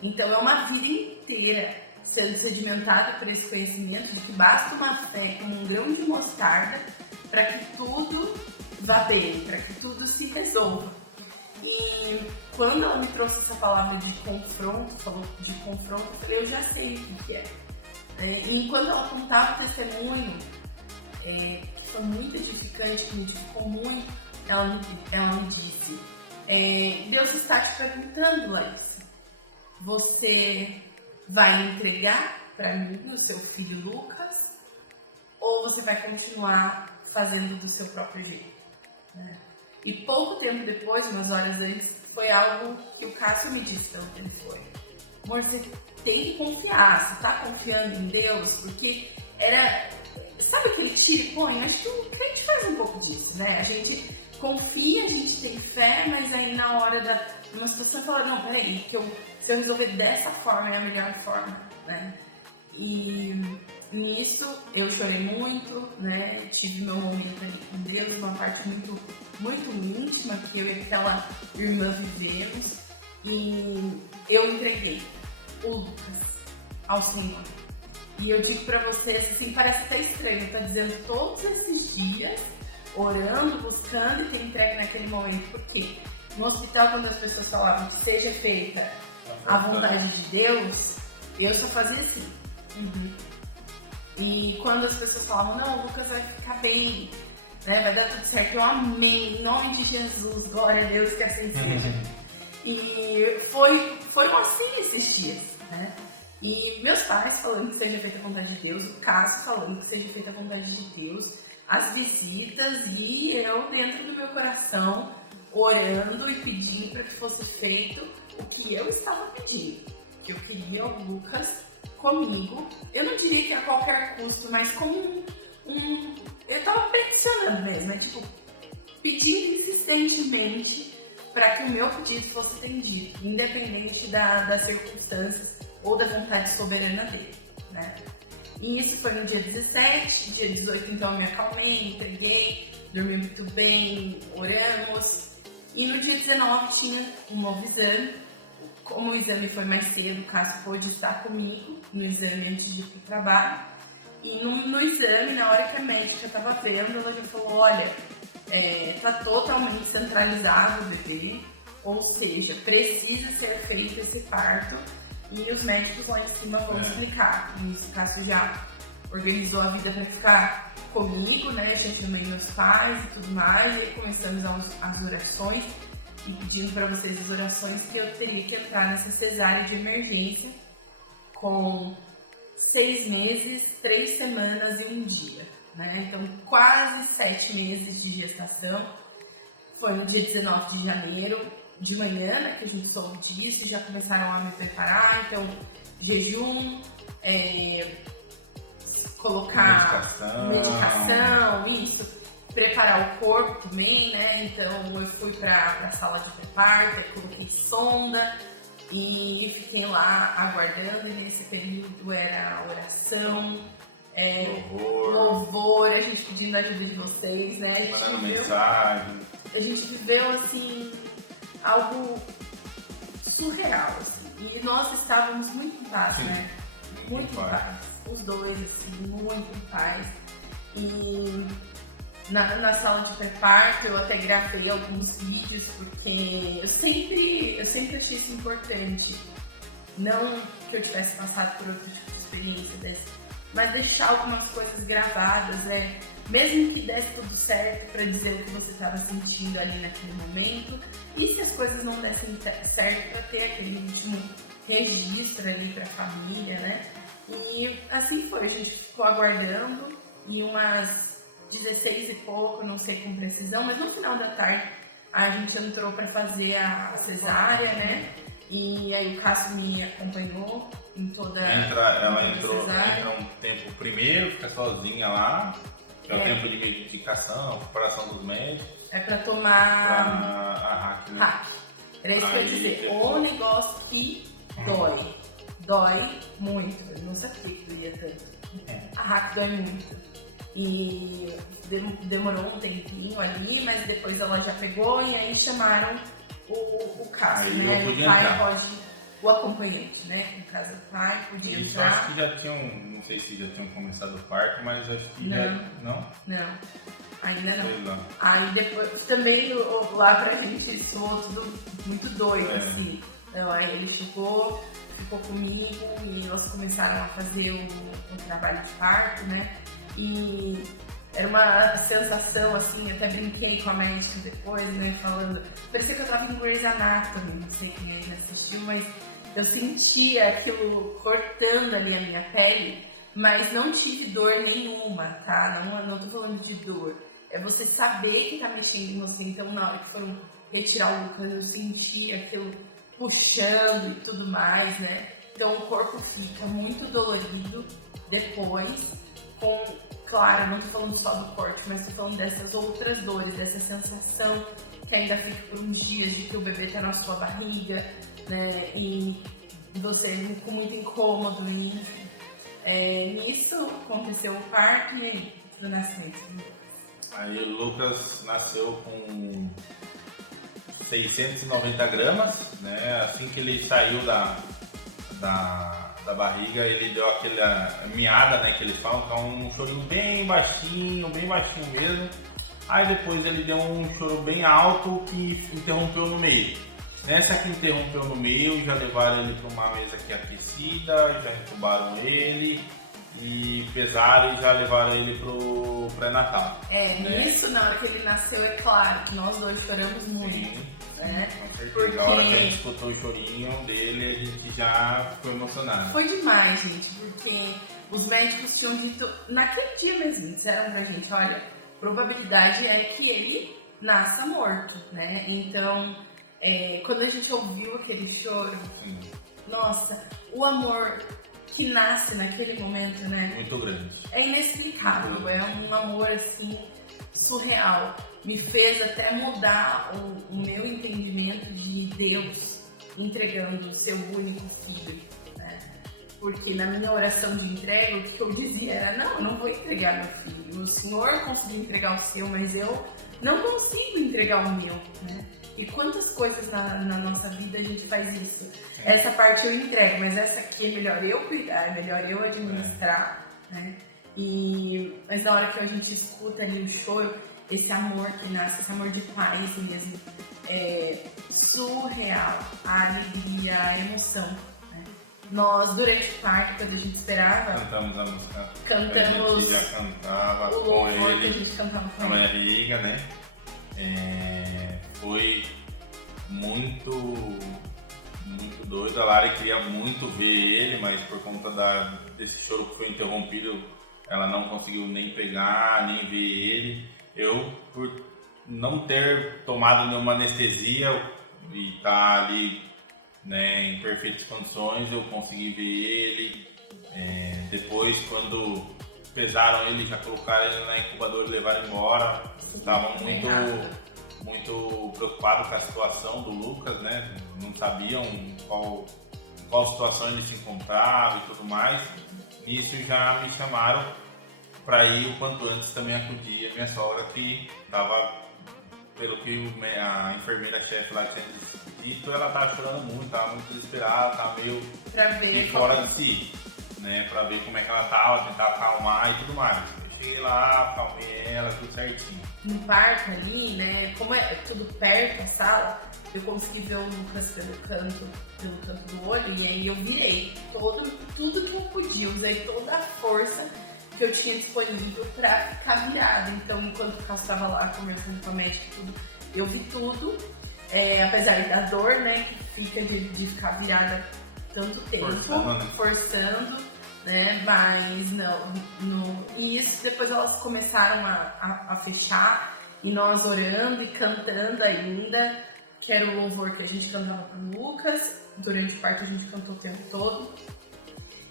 Então é uma vida inteira sendo sedimentada por esse conhecimento de que basta uma fé como um grão de mostarda para que tudo vá bem, para que tudo se resolva. E quando ela me trouxe essa palavra de confronto, falou de confronto, eu falei, eu já sei o que é. E quando ela contava o testemunho, que foi muito edificante, que me edificou muito, ela me disse, Deus está te perguntando, Larissa, você vai entregar para mim o seu filho Lucas ou você vai continuar fazendo do seu próprio jeito? E pouco tempo depois, umas horas antes, foi algo que o Cássio me disse pra onde ele foi. Amor, você tem que confiar, você tá confiando em Deus, porque sabe aquele tira e põe? Acho que o crente faz um pouco disso, né? A gente confia, a gente tem fé, mas aí na hora de uma situação fala, não, peraí, se eu resolver dessa forma é a melhor forma, né? E nisso eu chorei muito, né? Tive meu momento ali com Deus, uma parte muito, muito íntima que eu e aquela irmã vivemos. E eu entreguei o Lucas ao Senhor. E eu digo pra vocês, assim, parece até estranho, tá dizendo todos esses dias, orando, buscando e ter entregue naquele momento. Porque no hospital, quando as pessoas falavam que seja feita a vontade de Deus, eu só fazia assim. E quando as pessoas falavam, não, o Lucas vai ficar bem, né, vai dar tudo certo, eu amei, em nome de Jesus, glória a Deus, que assim seja. E foi assim esses dias, né? E meus pais falando que seja feita a vontade de Deus, o Cássio falando que seja feita a vontade de Deus, as visitas e eu dentro do meu coração orando e pedindo para que fosse feito o que eu estava pedindo. Que eu queria o Lucas comigo. Eu não diria que a qualquer custo, mas como eu estava peticionando mesmo, tipo, pedindo insistentemente para que o meu pedido fosse atendido, independente das circunstâncias ou da vontade soberana dele, né? E isso foi no dia 17, dia 18 então eu me acalmei, entreguei, dormi muito bem, oramos. E no dia 19 tinha um novo exame. Como o exame foi mais cedo, o Cássio pôde estar comigo no exame antes de ir para o trabalho. E no exame, na hora que a médica estava vendo, ela já falou, olha, tá totalmente centralizado o bebê, ou seja, precisa ser feito esse parto e os médicos lá em cima vão explicar. E o Cássio já organizou a vida para ficar comigo, né? Já chamei meus pais e tudo mais, e aí começamos as orações e pedindo para vocês as orações que eu teria que entrar nessa cesárea de emergência com 6 meses, 3 semanas e 1 dia, né? Então quase 7 meses de gestação. Foi no dia 19 de janeiro, de manhã, né, que a gente soube disso e já começaram a me preparar, então jejum, colocar medicação, isso, preparar o corpo também, né? Então eu fui para a sala de preparo, coloquei sonda e fiquei lá aguardando. E nesse período era oração, louvor, a gente pedindo a ajuda de vocês, né? Mandando mensagem. A gente viveu assim algo surreal, assim. E nós estávamos muito em paz, né? Muito em paz. Os dois, assim, muito em paz. E na sala de pré-parto eu até gravei alguns vídeos, porque eu sempre achei isso importante. Não que eu tivesse passado por outro tipo de experiência dessa, mas deixar algumas coisas gravadas, né? Mesmo que desse tudo certo, para dizer o que você estava sentindo ali naquele momento. E se as coisas não dessem certo, para ter aquele último registro ali para a família, né? E assim foi, a gente ficou aguardando e umas 16 e pouco, não sei com precisão, mas no final da tarde a gente entrou para fazer a cesárea, né? E aí o Cássio me acompanhou em toda ela entra um tempo primeiro, fica sozinha lá, que é o tempo de medicação, preparação dos médicos. É para tomar a hack, né? hack. Era isso que eu ia dizer, o negócio que dói muito, eu não sabia que doía tanto. A hack dói muito. E demorou um tempinho ali, mas depois ela já pegou e aí chamaram o Cássio, né? O pai pode, o acompanhante, né? No caso o pai podia entrar. Eu acho que já tinham, não sei se já tinham começado o parto, mas acho que não. Não, ainda não. Não. Aí depois também lá pra gente soou tudo muito doido, assim. Então aí ele ficou comigo e nós começaram a fazer o trabalho de parto, né? E era uma sensação, assim, até brinquei com a médica depois, né, falando, parecia que eu tava em Grey's Anatomy, não sei quem ainda assistiu, mas eu sentia aquilo cortando ali a minha pele, mas não tive dor nenhuma, tá? Não tô falando de dor, é você saber que tá mexendo em você. Então na hora que foram retirar o Lucas, eu senti aquilo puxando e tudo mais, né? Então o corpo fica muito dolorido depois, claro, não tô falando só do corte, mas tô falando dessas outras dores, dessa sensação que ainda fica por uns dias de que o bebê tá na sua barriga, né? E você com muito incômodo. E nisso aconteceu o parto e aí, do nascimento. Aí o Lucas nasceu com 690 gramas, né? Assim que ele saiu da barriga, ele deu aquela miada, né, que eles falam, que é um chorinho bem baixinho mesmo. Aí depois ele deu um choro bem alto que interrompeu no meio. Nessa que interrompeu no meio, já levaram ele para uma mesa aqui aquecida, já entubaram ele e pesaram e já levaram ele pro pré-natal. Nisso, na hora que ele nasceu, é claro que nós dois choramos muito. Sim. Porque a hora que a gente escutou o chorinho dele, a gente já ficou emocionado. Foi demais, gente, porque os médicos tinham dito, naquele dia mesmo, disseram pra gente, olha, probabilidade é que ele nasça morto, né? Então, quando a gente ouviu aquele choro, nossa, o amor que nasce naquele momento, né? Muito grande. É inexplicável, é um amor assim surreal. Me fez até mudar o meu entendimento de Deus entregando o seu único filho, né? Porque na minha oração de entrega, o que eu dizia era, não, eu não vou entregar meu filho. O Senhor conseguiu entregar o seu, mas eu não consigo entregar o meu, né? E quantas coisas na nossa vida a gente faz isso? Essa parte eu entrego, mas essa aqui é melhor eu cuidar, é melhor eu administrar, né? Mas na hora que a gente escuta ali o choro, esse amor que nasce, esse amor de paz mesmo, é surreal, a alegria, a emoção, né? Nós, durante o parto, quando a gente esperava, cantamos a música. Cantamos A gente já cantava o com louvor que a ele, gente cantava a com ele. Maria, né? Foi muito doido. A Lari queria muito ver ele, mas por conta desse choro que foi interrompido, ela não conseguiu nem pegar, nem ver ele. Eu, por não ter tomado nenhuma anestesia e estar ali, né, em perfeitas condições, eu consegui ver ele. Depois, quando pesaram ele, já colocaram ele na incubadora e levaram embora, estavam muito preocupados com a situação do Lucas, né? Não sabiam qual situação ele se encontrava e tudo mais. Nisso já me chamaram para ir o quanto antes também acudir a minha sogra, que estava, pelo que a enfermeira-chefe lá tinha dito, ela estava chorando muito, estava muito desesperada, estava meio fora de si, né? Para ver como é que ela estava, tentar acalmar e tudo mais. Eu cheguei lá, acalmei ela, tudo certinho. No parto ali, né, como é tudo perto a sala, eu consegui ver o Lucas pelo canto do olho, e aí eu virei tudo que eu podia, usei toda a força que eu tinha disponível para ficar virada. Então, enquanto o Cássio estava lá conversando com a médica e tudo, eu vi tudo, apesar da dor, né, que fica de ficar virada tanto tempo, forçando, né, mas não. E isso, depois elas começaram a fechar, e nós orando e cantando ainda, que era o louvor que a gente cantava pro Lucas. Durante o parto a gente cantou o tempo todo.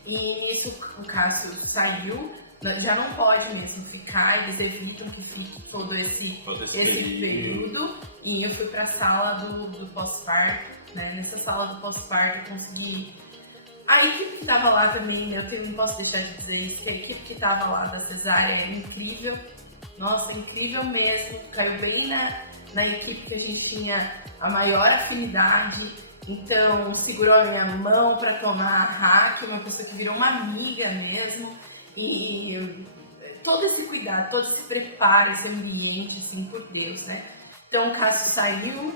E isso, o Cássio saiu, já não pode mesmo ficar, eles evitam que fique todo esse período. E eu fui pra sala do pós-parto, né? Nessa sala do pós-parto eu consegui. A equipe que tava lá também, eu não posso deixar de dizer isso, que a equipe que tava lá da cesárea é incrível. Nossa, incrível mesmo. Caiu bem na equipe que a gente tinha a maior afinidade. Então, segurou a minha mão para tomar a hack, uma pessoa que virou uma amiga mesmo. E todo esse cuidado, todo esse preparo, esse ambiente, assim, por Deus, né? Então, o Cássio saiu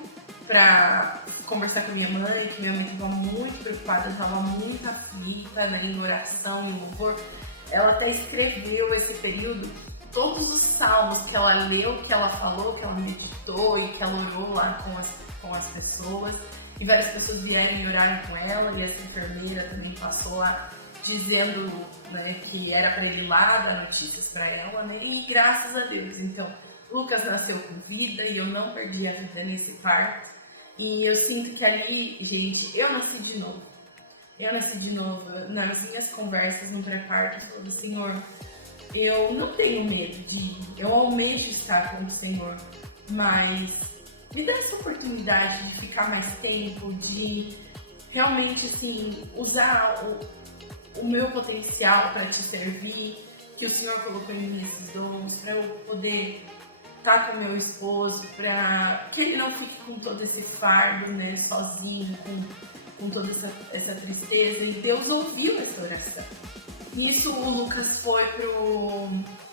para conversar com a minha mãe, que minha mãe estava muito preocupada, estava muito aflita, né, em oração, em louvor. Ela até escreveu esse período, todos os salmos que ela leu, que ela falou, que ela meditou e que ela orou lá com as pessoas. E várias pessoas vieram e oraram com ela, e essa enfermeira também passou lá dizendo, né, que era para ele lá dar notícias para ela, né, e graças a Deus. Então, Lucas nasceu com vida e eu não perdi a vida nesse parto. E eu sinto que ali, gente, eu nasci de novo. Nas minhas conversas no pré-parto, eu falei, Senhor, eu não tenho medo de ir, eu almejo estar com o Senhor, mas me dá essa oportunidade de ficar mais tempo, de realmente, assim, usar o meu potencial para te servir, que o Senhor colocou em mim esses dons, para eu poder estar com meu esposo, para que ele não fique com todo esse fardo, né, sozinho, com toda essa tristeza. E Deus ouviu essa oração. Nisso, o Lucas foi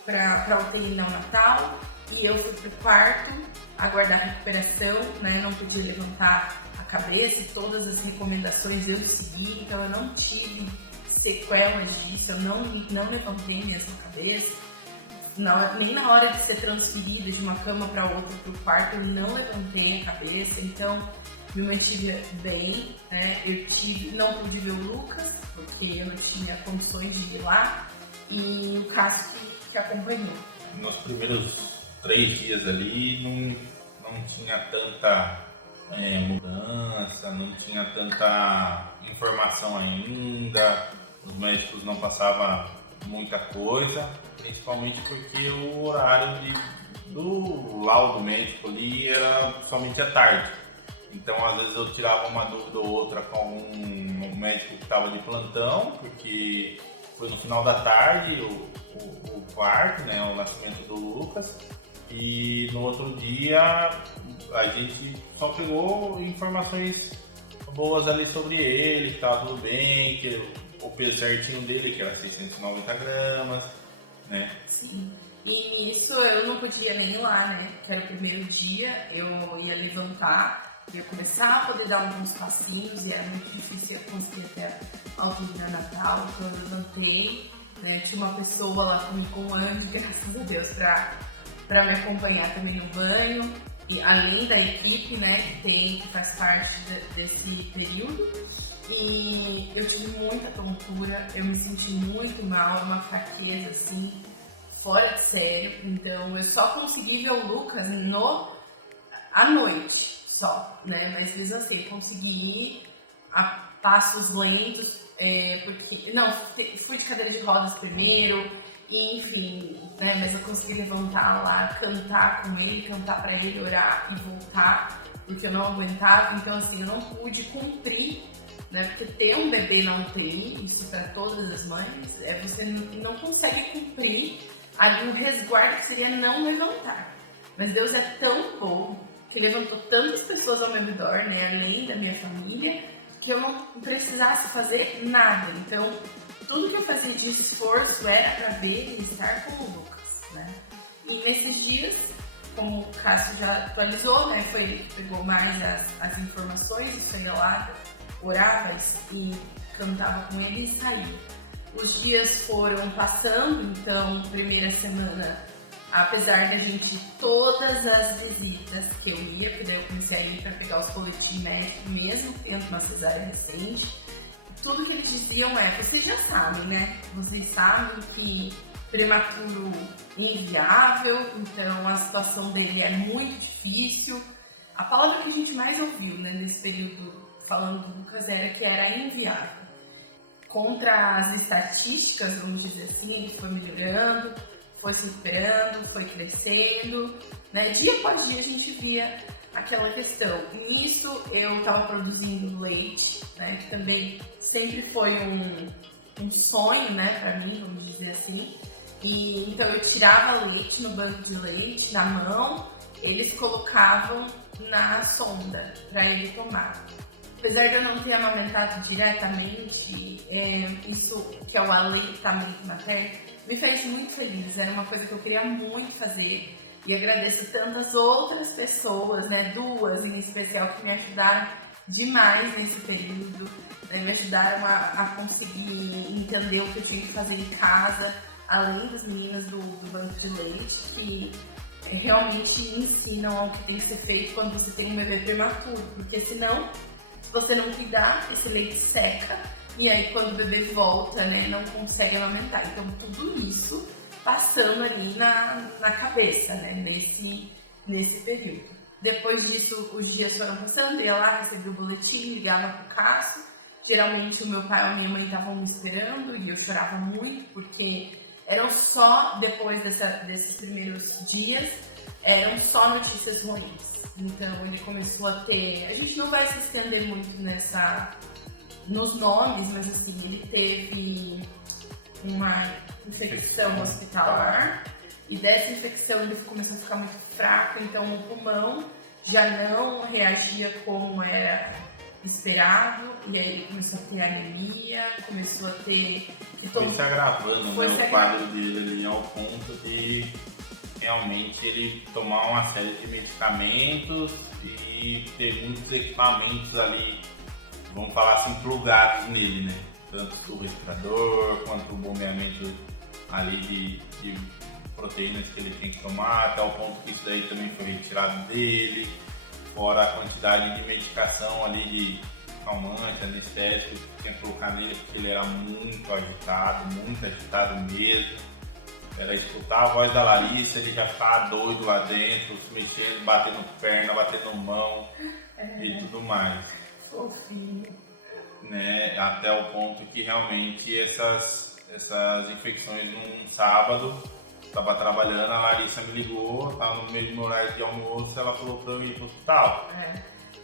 para UTI neonatal e eu fui pro quarto aguardar a recuperação, né, não podia levantar a cabeça, e todas as recomendações eu segui, então eu não tive sequelas disso, eu não levantei mesmo a cabeça. Nem na hora de ser transferido de uma cama para outra para o quarto, eu não levantei a cabeça, então me mantive bem, né? Não pude ver o Lucas, porque eu não tinha condições de ir lá, e o Cássio que acompanhou. Nos primeiros 3 dias ali não tinha tanta mudança, não tinha tanta informação ainda, os médicos não passavam muita coisa, principalmente porque o horário do laudo médico ali era somente à tarde. Então, às vezes eu tirava uma dúvida ou outra com um médico que estava de plantão, porque foi no final da tarde o parto, né, o nascimento do Lucas, e no outro dia a gente só pegou informações boas ali sobre ele, que estava tudo bem, que o peso certinho dele, que era 690 gramas, né? Sim. E nisso eu não podia nem ir lá, né? Que era o primeiro dia, eu ia levantar, ia começar a poder dar alguns passinhos e era muito difícil eu conseguir até a altura natal, então eu levantei, né? Tinha uma pessoa lá comigo, um anjo, graças a Deus, para me acompanhar também no banho, e além da equipe, né, que faz parte desse período. E eu tive muita tontura, eu me senti muito mal, uma fraqueza assim, fora de sério. Então eu só consegui ver o Lucas à noite só, né? Mas mesmo assim, consegui ir a passos lentos, porque não, fui de cadeira de rodas primeiro, e, enfim, né? Mas eu consegui levantar lá, cantar com ele, cantar pra ele, orar e voltar, porque eu não aguentava. Então assim, eu não pude cumprir, né? Porque ter um bebê na UTI, isso para todas as mães, você não consegue cumprir ali o resguardo que seria não levantar. Mas Deus é tão bom que levantou tantas pessoas ao meu redor, né, além da minha família, que eu não precisasse fazer nada. Então, tudo que eu fazia de esforço era para ver e estar com o Lucas, né? E nesses dias, como o Cássio já atualizou, né, pegou mais as informações, isso aí lá, orava e cantava com ele e saía. Os dias foram passando, então, primeira semana, apesar da gente, todas as visitas que eu ia, porque daí eu comecei a ir para pegar os boletins médicos, mesmo tendo uma cesárea recente, tudo que eles diziam vocês já sabem, né? Vocês sabem que prematuro é inviável, então a situação dele é muito difícil. A palavra que a gente mais ouviu, né, nesse período falando do Lucas era inviável. Contra as estatísticas, vamos dizer assim, ele foi melhorando, foi se recuperando, foi crescendo, né? Dia após dia a gente via aquela questão. Nisso eu estava produzindo leite, né? Que também sempre foi um sonho, né, para mim, vamos dizer assim. E então eu tirava leite no banco de leite, na mão, eles colocavam na sonda para ele tomar. Apesar de eu não ter amamentado diretamente, isso que é o aleitamento materno, me fez muito feliz. Era uma coisa que eu queria muito fazer e agradeço tantas outras pessoas, né, 2 em especial, que me ajudaram demais nesse período, né, me ajudaram a conseguir entender o que eu tinha que fazer em casa, além das meninas do banco de leite, que realmente ensinam o que tem que ser feito quando você tem um bebê prematuro, porque senão, se você não cuidar, esse leite seca e aí quando o bebê volta, né, não consegue amamentar. Então tudo isso passando ali na cabeça, né, nesse período. Depois disso, os dias foram passando, eu ia lá, recebia o boletim, ligava pro Cássio. Geralmente o meu pai ou a minha mãe estavam me esperando e eu chorava muito, porque eram só, depois desses primeiros dias, eram só notícias ruins. Então ele começou a ter, a gente não vai se estender muito nos nomes, mas assim, ele teve uma infecção hospitalar e dessa infecção ele começou a ficar muito fraco, então o pulmão já não reagia como era esperado, e aí ele começou a ter anemia, começou a ter... Foi se agravando, né, o quadro dele ali ao ponto de realmente ele tomar uma série de medicamentos e ter muitos equipamentos ali, vamos falar assim, plugados nele, né? Tanto o respirador, quanto o bombeamento ali de proteínas que ele tem que tomar, até o ponto que isso daí também foi retirado dele, fora a quantidade de medicação ali de calmante, anestésico que tinha que colocar nele, porque ele era muito agitado mesmo. Era escutar a voz da Larissa, ele já ficava doido lá dentro, se mexendo, batendo perna, batendo mão e tudo mais. Fofinho. Né? Até o ponto que realmente essas infecções num sábado, estava trabalhando, a Larissa me ligou, estava no meio do horário de almoço, ela falou para eu ir pro hospital.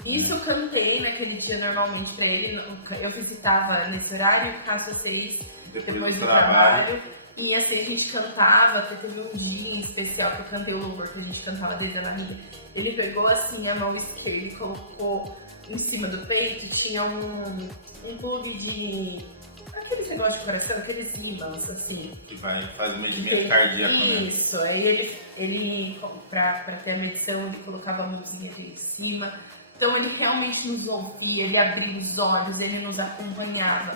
Isso eu cantei naquele dia normalmente pra ele, eu visitava nesse horário, caso 6, depois do trabalho. E assim a gente cantava, até teve um dia em especial que eu cantei o louvor que a gente cantava desde a Maria. Ele pegou assim a mão esquerda e colocou em cima do peito, tinha um plug de... aqueles negócios de coração, aqueles ímãs assim. Que faz o medimento cardíaco, né? Isso, aí ele pra ter a medição, ele colocava a mãozinha dele em cima. Então ele realmente nos ouvia, ele abria os olhos, ele nos acompanhava,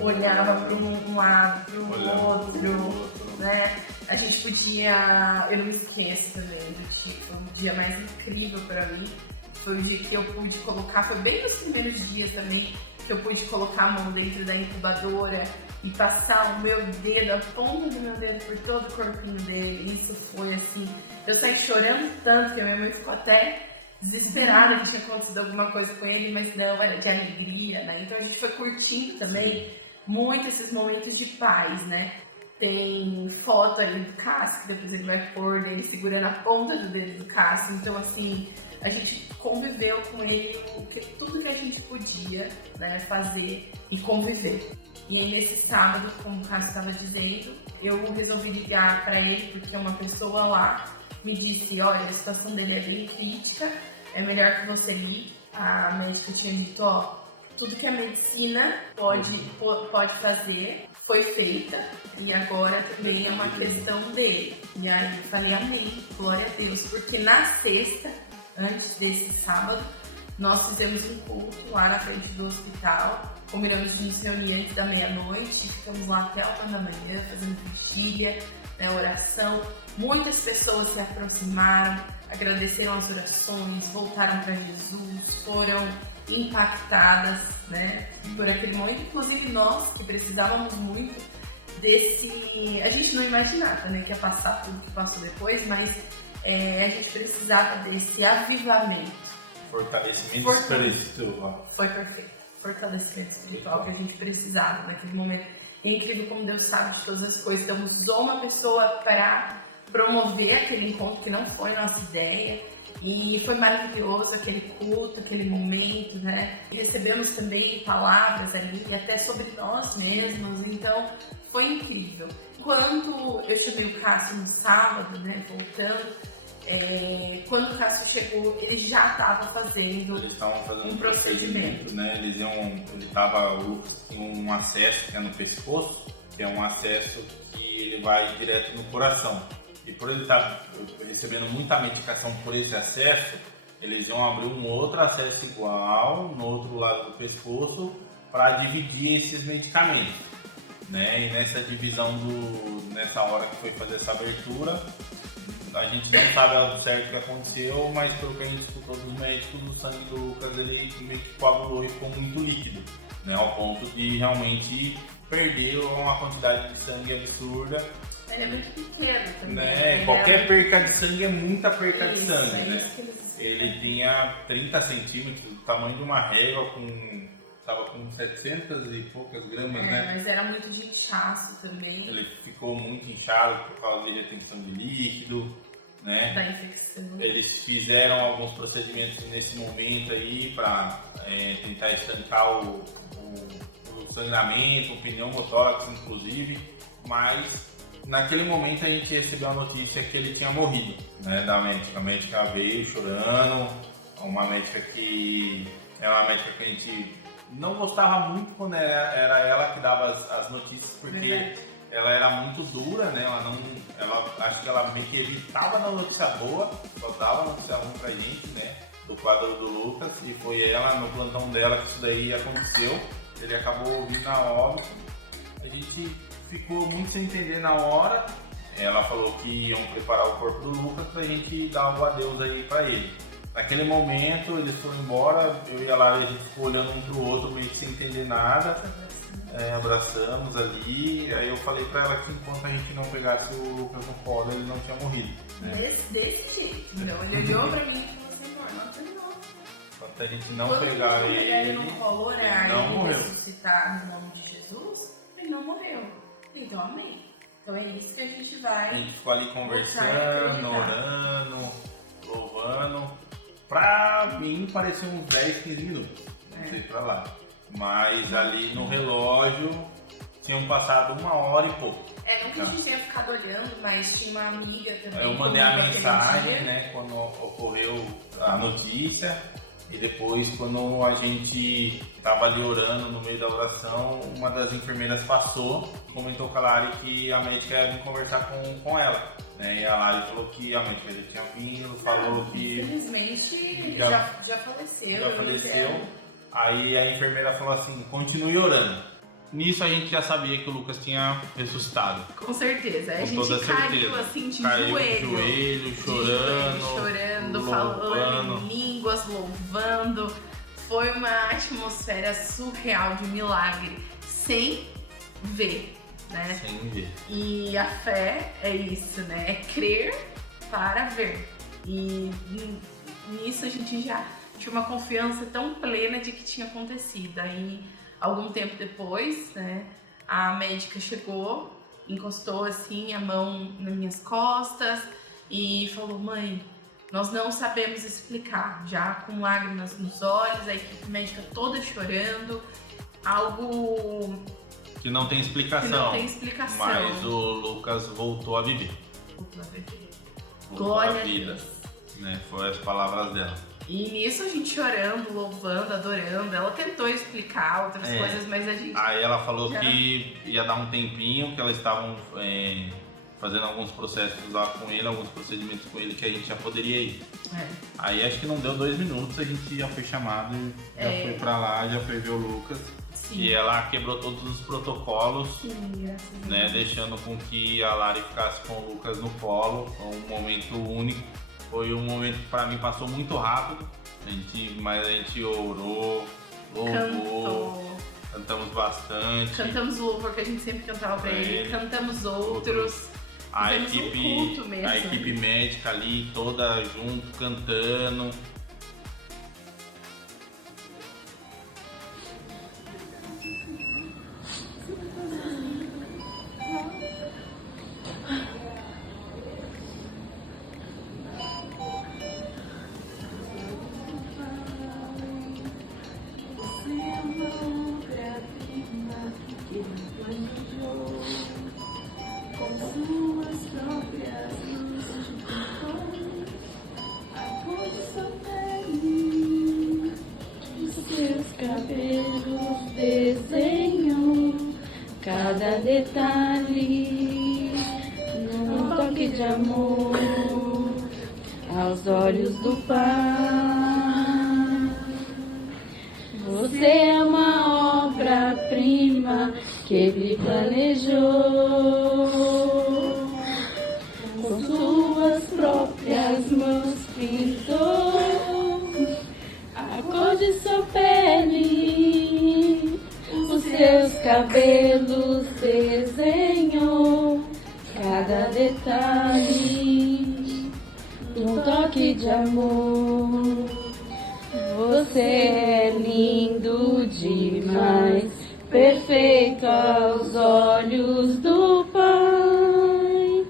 olhava para um lado, para o outro, né? A gente podia, eu não me esqueço também do tipo, o dia mais incrível para mim foi o dia que eu pude colocar, foi bem nos primeiros dias também, que eu pude colocar a mão dentro da incubadora e passar o meu dedo, a ponta do meu dedo por todo o corpinho dele. Isso foi assim, eu saí chorando tanto que a minha mãe ficou até desesperada que tinha acontecido alguma coisa com ele, mas não, era de alegria, né? Então a gente foi curtindo também muito esses momentos de paz, né? Tem foto aí do Cássio, que depois ele vai pôr dele segurando a ponta do dedo do Cássio. Então, assim, a gente conviveu com ele tudo que a gente podia, né, fazer e conviver. E aí, nesse sábado, como o Cássio estava dizendo, eu resolvi ligar para ele, porque uma pessoa lá me disse, olha, a situação dele é bem crítica, é melhor que você ligue. A médica tinha dito, ó, tudo que a medicina pode fazer foi feita e agora também é uma questão dele. E aí eu falei, amém, glória a Deus, porque na sexta, antes desse sábado, nós fizemos um culto lá na frente do hospital, combinamos de nos reunir antes da meia-noite, ficamos lá até a 1 da manhã, fazendo vigília, né, oração. Muitas pessoas se aproximaram, agradeceram as orações, voltaram para Jesus, foram impactadas, né, por aquele momento. Inclusive nós, que precisávamos muito desse... A gente não imaginava, né, que ia passar tudo que passou depois, mas a gente precisava desse avivamento. Fortalecimento espiritual. Foi perfeito. Fortalecimento espiritual que a gente precisava naquele momento. É incrível como Deus sabe de todas as coisas. Então, usou uma pessoa para promover aquele encontro que não foi nossa ideia. E foi maravilhoso aquele culto, aquele momento, né? Recebemos também palavras ali, até sobre nós mesmos. Então, foi incrível. Quando eu chamei o Cássio no sábado, né, voltando, quando o Cássio chegou, ele já estava fazendo um procedimento, né? O Lucas tinha um acesso que é no pescoço, que é um acesso que ele vai direto no coração. E por ele estar recebendo muita medicação por esse acesso, eles iam abrir um outro acesso igual no outro lado do pescoço para dividir esses medicamentos, né? E nessa divisão, nessa hora que foi fazer essa abertura, a gente não sabe ao certo o que aconteceu, mas pelo que a gente escutou dos médicos, o sangue do Lucas ele meio que coagulou e ficou muito líquido, né? Ao ponto de realmente perder uma quantidade de sangue absurda. Ele é muito pequeno também. Né? Qualquer perca de sangue é muita perca de sangue, é né? Ele tinha 30 centímetros, do tamanho de uma régua, estava com 700 e poucas gramas, né? Mas era muito de inchaço também. Ele ficou muito inchado por causa de retenção de líquido, né? Da infecção. Eles fizeram alguns procedimentos nesse momento aí para tentar estancar o sangramento, o pneumotórax inclusive, mas naquele momento a gente recebeu a notícia que ele tinha morrido, né, da médica. A médica veio chorando, uma médica que a gente não gostava muito quando era ela que dava as notícias, porque ela era muito dura, né? Acho que ela meio que evitava a notícia boa, só dava a notícia ruim pra gente, né? Do quadro do Lucas, e foi ela, no plantão dela, que isso daí aconteceu. Ele acabou ouvindo na hora. A gente ficou muito sem entender na hora. Ela falou que iam preparar o corpo do Lucas pra gente dar um adeus aí pra ele. Naquele momento, eles foram embora, eu e a Lara, a gente ficou olhando um pro outro, meio que sem entender nada. abraçamos ali. Aí eu falei pra ela que enquanto a gente não pegasse o Lucas no colo, ele não tinha morrido. Né? Desse jeito. Então ele olhou pra mim e falou assim, amor, não terminou. Enquanto a gente não Quando pegar ele no colo, orar não e morreu. ressuscitar no nome de Jesus, ele não morreu. Então, amém. Então é isso que a gente A vai. gente ficou ali conversando, acreditar. orando, louvando. Pra mim pareceu uns 10, 15 minutos. Não sei pra lá. Mas ali no relógio tinham passado 1 hora e pouco. Nunca a gente tinha ficado olhando, mas tinha uma amiga também. Eu mandei a comigo aquele mensagem, dia. né, quando ocorreu a notícia. E depois, quando a gente estava ali orando no meio da oração, uma das enfermeiras passou, comentou com a Lari que a médica ia vir conversar com ela. Né? E a Lari falou que a médica já tinha vindo, falou que Infelizmente já faleceu. já faleceu. Aí a enfermeira falou assim, continue orando. Nisso a gente já sabia que o Lucas tinha ressuscitado. Com certeza. Com A gente toda caiu certeza. assim de Caiu joelho. chorando, falando louvando. em línguas, louvando. Foi uma atmosfera surreal de milagre, sem ver, né? Sem ver. E a fé é isso, né? É crer para ver. E nisso a gente já tinha uma confiança tão plena de que tinha acontecido. Aí, algum tempo depois, né, a médica chegou, encostou assim a mão nas minhas costas e falou: mãe, nós não sabemos explicar, já com lágrimas nos olhos, a equipe médica toda chorando, algo Que não tem explicação. que não tem explicação. Mas o Lucas voltou a viver. Voltou Glória à a vida. Deus. Né? Foi as palavras dela. E nisso a gente chorando, louvando, adorando. Ela tentou explicar outras coisas, mas a gente... Aí ela falou Já. que ia dar um tempinho, que elas estavam fazendo alguns processos lá com ele, alguns procedimentos com ele que a gente já poderia ir. Aí acho que não deu 2 minutos, a gente já foi chamado, já foi pra lá, já foi ver o Lucas. Sim. E ela quebrou todos os protocolos, Sim, graças a Deus. né, deixando com que a Lari ficasse com o Lucas no colo. Foi um momento único. Foi um momento que pra mim passou muito rápido, mas a gente orou, louvou, cantamos bastante. Cantamos o louvor que a gente sempre cantava pra ele, cantamos outros. A Fizemos um culto mesmo. a equipe médica ali toda junto, cantando. Cabelos desenham cada detalhe num toque de amor aos olhos do Pai. Você é uma obra-prima que Ele planejou, com suas próprias mãos pintou a cor de sua pele, os seus cabelos desenhou cada detalhe, um toque de amor. Você é lindo demais, perfeito aos olhos do Pai.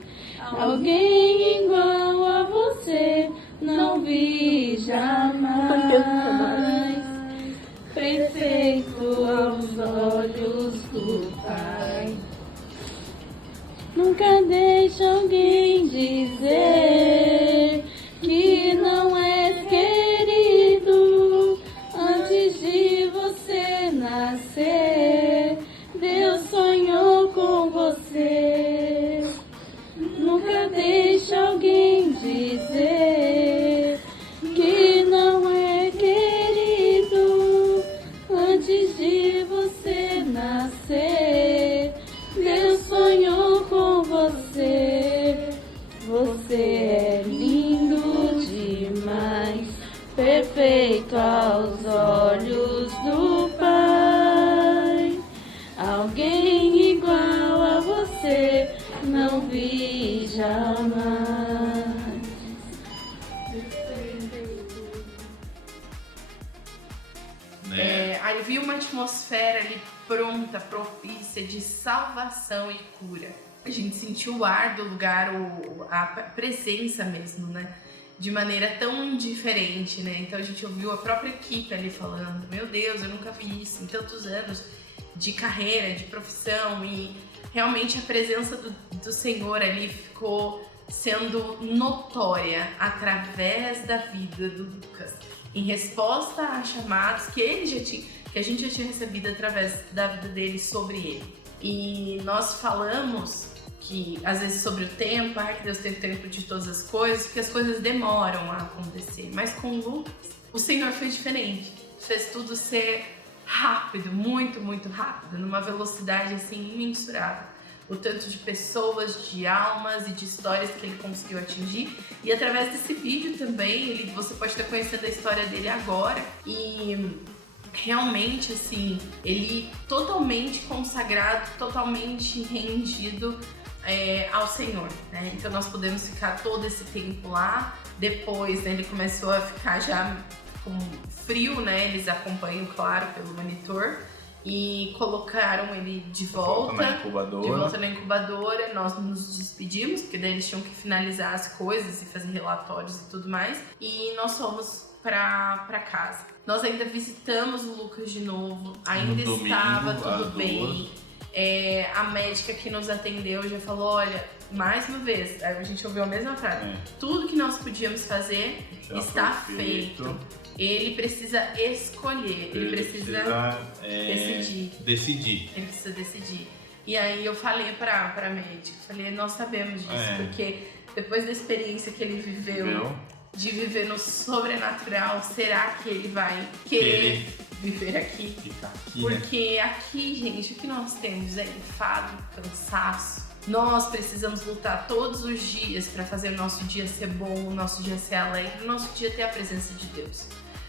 Alguém igual a você não vi jamais. Perfeito aos olhos do Pai. Nunca deixe alguém dizer que não és querido. Antes de você nascer, Deus sonhou com você. Nunca deixe alguém dizer que não é querido. Antes de você nascer, Deus sonhou com você. Você é lindo demais, perfeito aos olhos do Pai. jamais. Aí vi uma atmosfera ali pronta, propícia de salvação e cura. A gente sentiu o ar do lugar, a presença mesmo, né? De maneira tão diferente, né? Então a gente ouviu a própria equipe ali falando: meu Deus, eu nunca vi isso em tantos anos de carreira, de profissão, e realmente a presença do Senhor ali ficou sendo notória através da vida do Lucas, em resposta a chamados que a gente já tinha recebido através da vida dele sobre ele. E nós falamos que às vezes sobre o tempo, que Deus tem tempo de todas as coisas, porque as coisas demoram a acontecer. Mas com o Lucas, o Senhor fez diferente, fez tudo ser rápido, muito, muito rápido, numa velocidade assim imensurável. O tanto de pessoas, de almas e de histórias que ele conseguiu atingir. E através desse vídeo também, você pode estar conhecendo a história dele agora. E realmente, assim, ele totalmente consagrado, totalmente rendido ao Senhor, né? Então nós podemos ficar todo esse tempo lá. Depois, né, ele começou a ficar já com frio, né? Eles acompanham, claro, pelo monitor. E colocaram ele de volta na incubadora. Nós nos despedimos, porque daí eles tinham que finalizar as coisas e fazer relatórios e tudo mais. E nós fomos pra casa. Nós ainda visitamos o Lucas de novo, ainda estava tudo bem. A médica que nos atendeu já falou: olha, mais uma vez, a gente ouviu a mesma frase, tudo que nós podíamos fazer está feito. Ele precisa escolher, ele precisa decidir. Ele precisa decidir. E aí eu falei pra médica, nós sabemos disso, porque depois da experiência que ele viveu de viver no sobrenatural, será que ele vai querer viver aqui? Porque aqui, gente, o que nós temos é enfado, cansaço. Nós precisamos lutar todos os dias para fazer o nosso dia ser bom, o nosso dia ser alegre, o nosso dia ter a presença de Deus.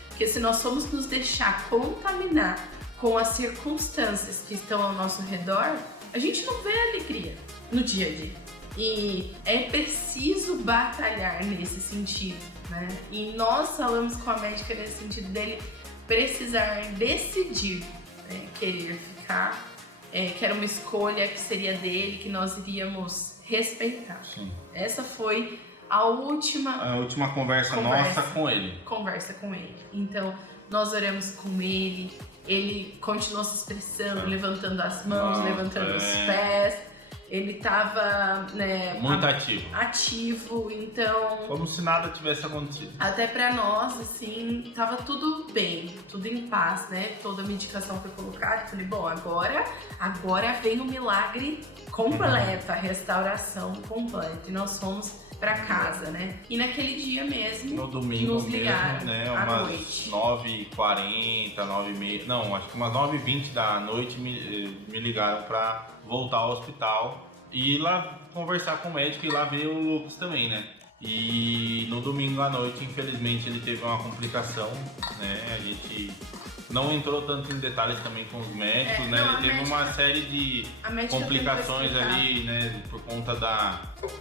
Porque se nós formos nos deixar contaminar com as circunstâncias que estão ao nosso redor, a gente não vê alegria no dia a dia. E é preciso batalhar nesse sentido, né? E nós falamos com a médica nesse sentido dele precisar decidir, né? Querer ficar, que era uma escolha que seria dele, que nós iríamos respeitar. Sim. Essa foi a última conversa nossa com ele. Conversa com ele. Então, nós oramos com ele, ele continuou se expressando, levantando as mãos, levantando os pés. Ele estava, né, muito ativo, então... como se nada tivesse acontecido. Até pra nós, assim, tava tudo bem, tudo em paz, né? Toda a medicação foi colocada. Falei, bom, agora vem o milagre completo, a restauração completa. E nós fomos pra casa, né? E naquele dia mesmo, no domingo nos ligaram, mesmo, né? à Umas noite. 9h40, 9h30, não, acho que umas 9h20 da noite me ligaram pra voltar ao hospital e ir lá conversar com o médico e lá ver o Lucas também, né? E no domingo à noite, infelizmente, ele teve uma complicação, né? A gente não entrou tanto em detalhes também com os médicos, né? Ele teve uma série de complicações ali, né? Por conta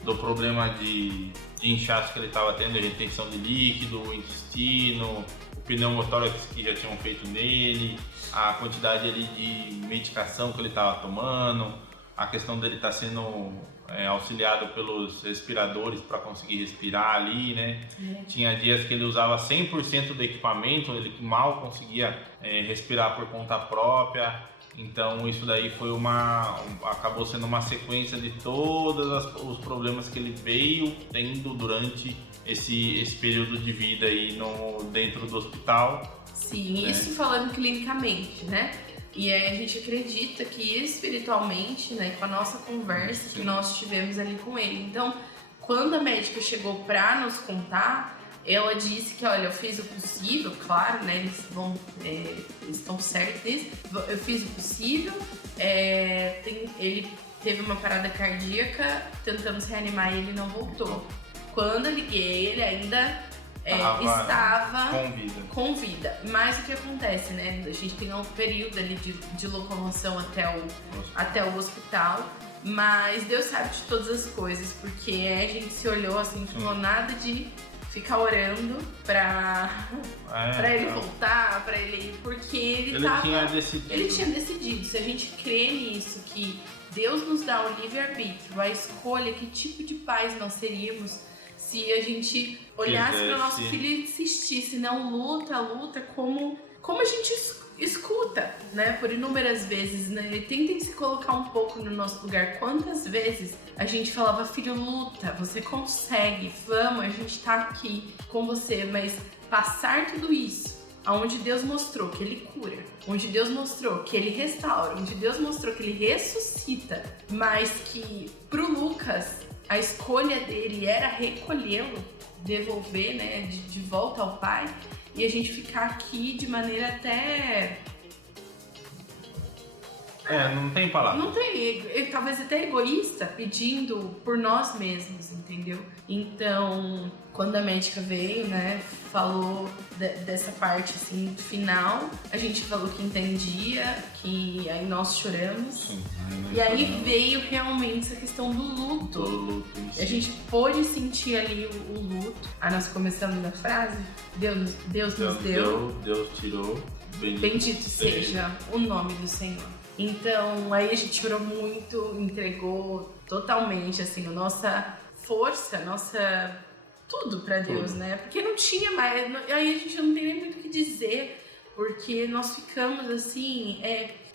do problema de inchaço que ele estava tendo, de retenção de líquido, o intestino, o pneumotórax que já tinham feito nele, a quantidade ali de medicação que ele estava tomando, a questão dele estar sendo auxiliado pelos respiradores para conseguir respirar ali, né? Tinha dias que ele usava 100% do equipamento, ele mal conseguia respirar por conta própria. Então isso daí foi acabou sendo uma sequência de todos os problemas que ele veio tendo durante esse período de vida aí dentro do hospital. Sim, isso falando clinicamente, né? E aí a gente acredita que espiritualmente, né, com a nossa conversa que nós tivemos ali com ele. Então, quando a médica chegou pra nos contar, ela disse que, olha, eu fiz o possível, claro, né, eles estão certos nisso, eu fiz o possível, ele teve uma parada cardíaca, tentamos reanimar ele e não voltou. Quando eu liguei, ele ainda estava com vida. Mas o que acontece, né? A gente tem um período ali de locomoção até o hospital Mas Deus sabe de todas as coisas, porque a gente se olhou assim, falou nada de ficar orando pra ele voltar, pra ele... Porque ele tinha decidido. Se a gente crê nisso, que Deus nos dá o livre-arbítrio, a escolha, que tipo de pais nós seríamos se a gente olhasse para o nosso filho e insistisse, não, luta, como a gente escuta, né, por inúmeras vezes, né, tentem se colocar um pouco no nosso lugar. Quantas vezes a gente falava, filho, luta, você consegue, vamos, a gente tá aqui com você, mas passar tudo isso, onde Deus mostrou que Ele cura, onde Deus mostrou que Ele restaura, onde Deus mostrou que Ele ressuscita, mas que pro Lucas a escolha dele era recolhê-lo, devolver, né, de volta ao pai, e a gente ficar aqui de maneira até... não tem palavra. Não tem, talvez até egoísta, pedindo por nós mesmos, entendeu? Então, quando a médica veio, né, falou dessa parte, assim, final, a gente falou que entendia, que aí nós choramos. Sim, e aí veio realmente essa questão do luto. A gente pôde sentir ali o luto. Aí nós começamos na frase, Deus nos deu, Deus tirou, bendito seja o nome do Senhor. Então, aí a gente chorou muito, entregou totalmente, assim, a nossa força, nossa... tudo pra Deus, né? Porque não tinha mais... Aí a gente não tem nem muito o que dizer, porque nós ficamos, assim...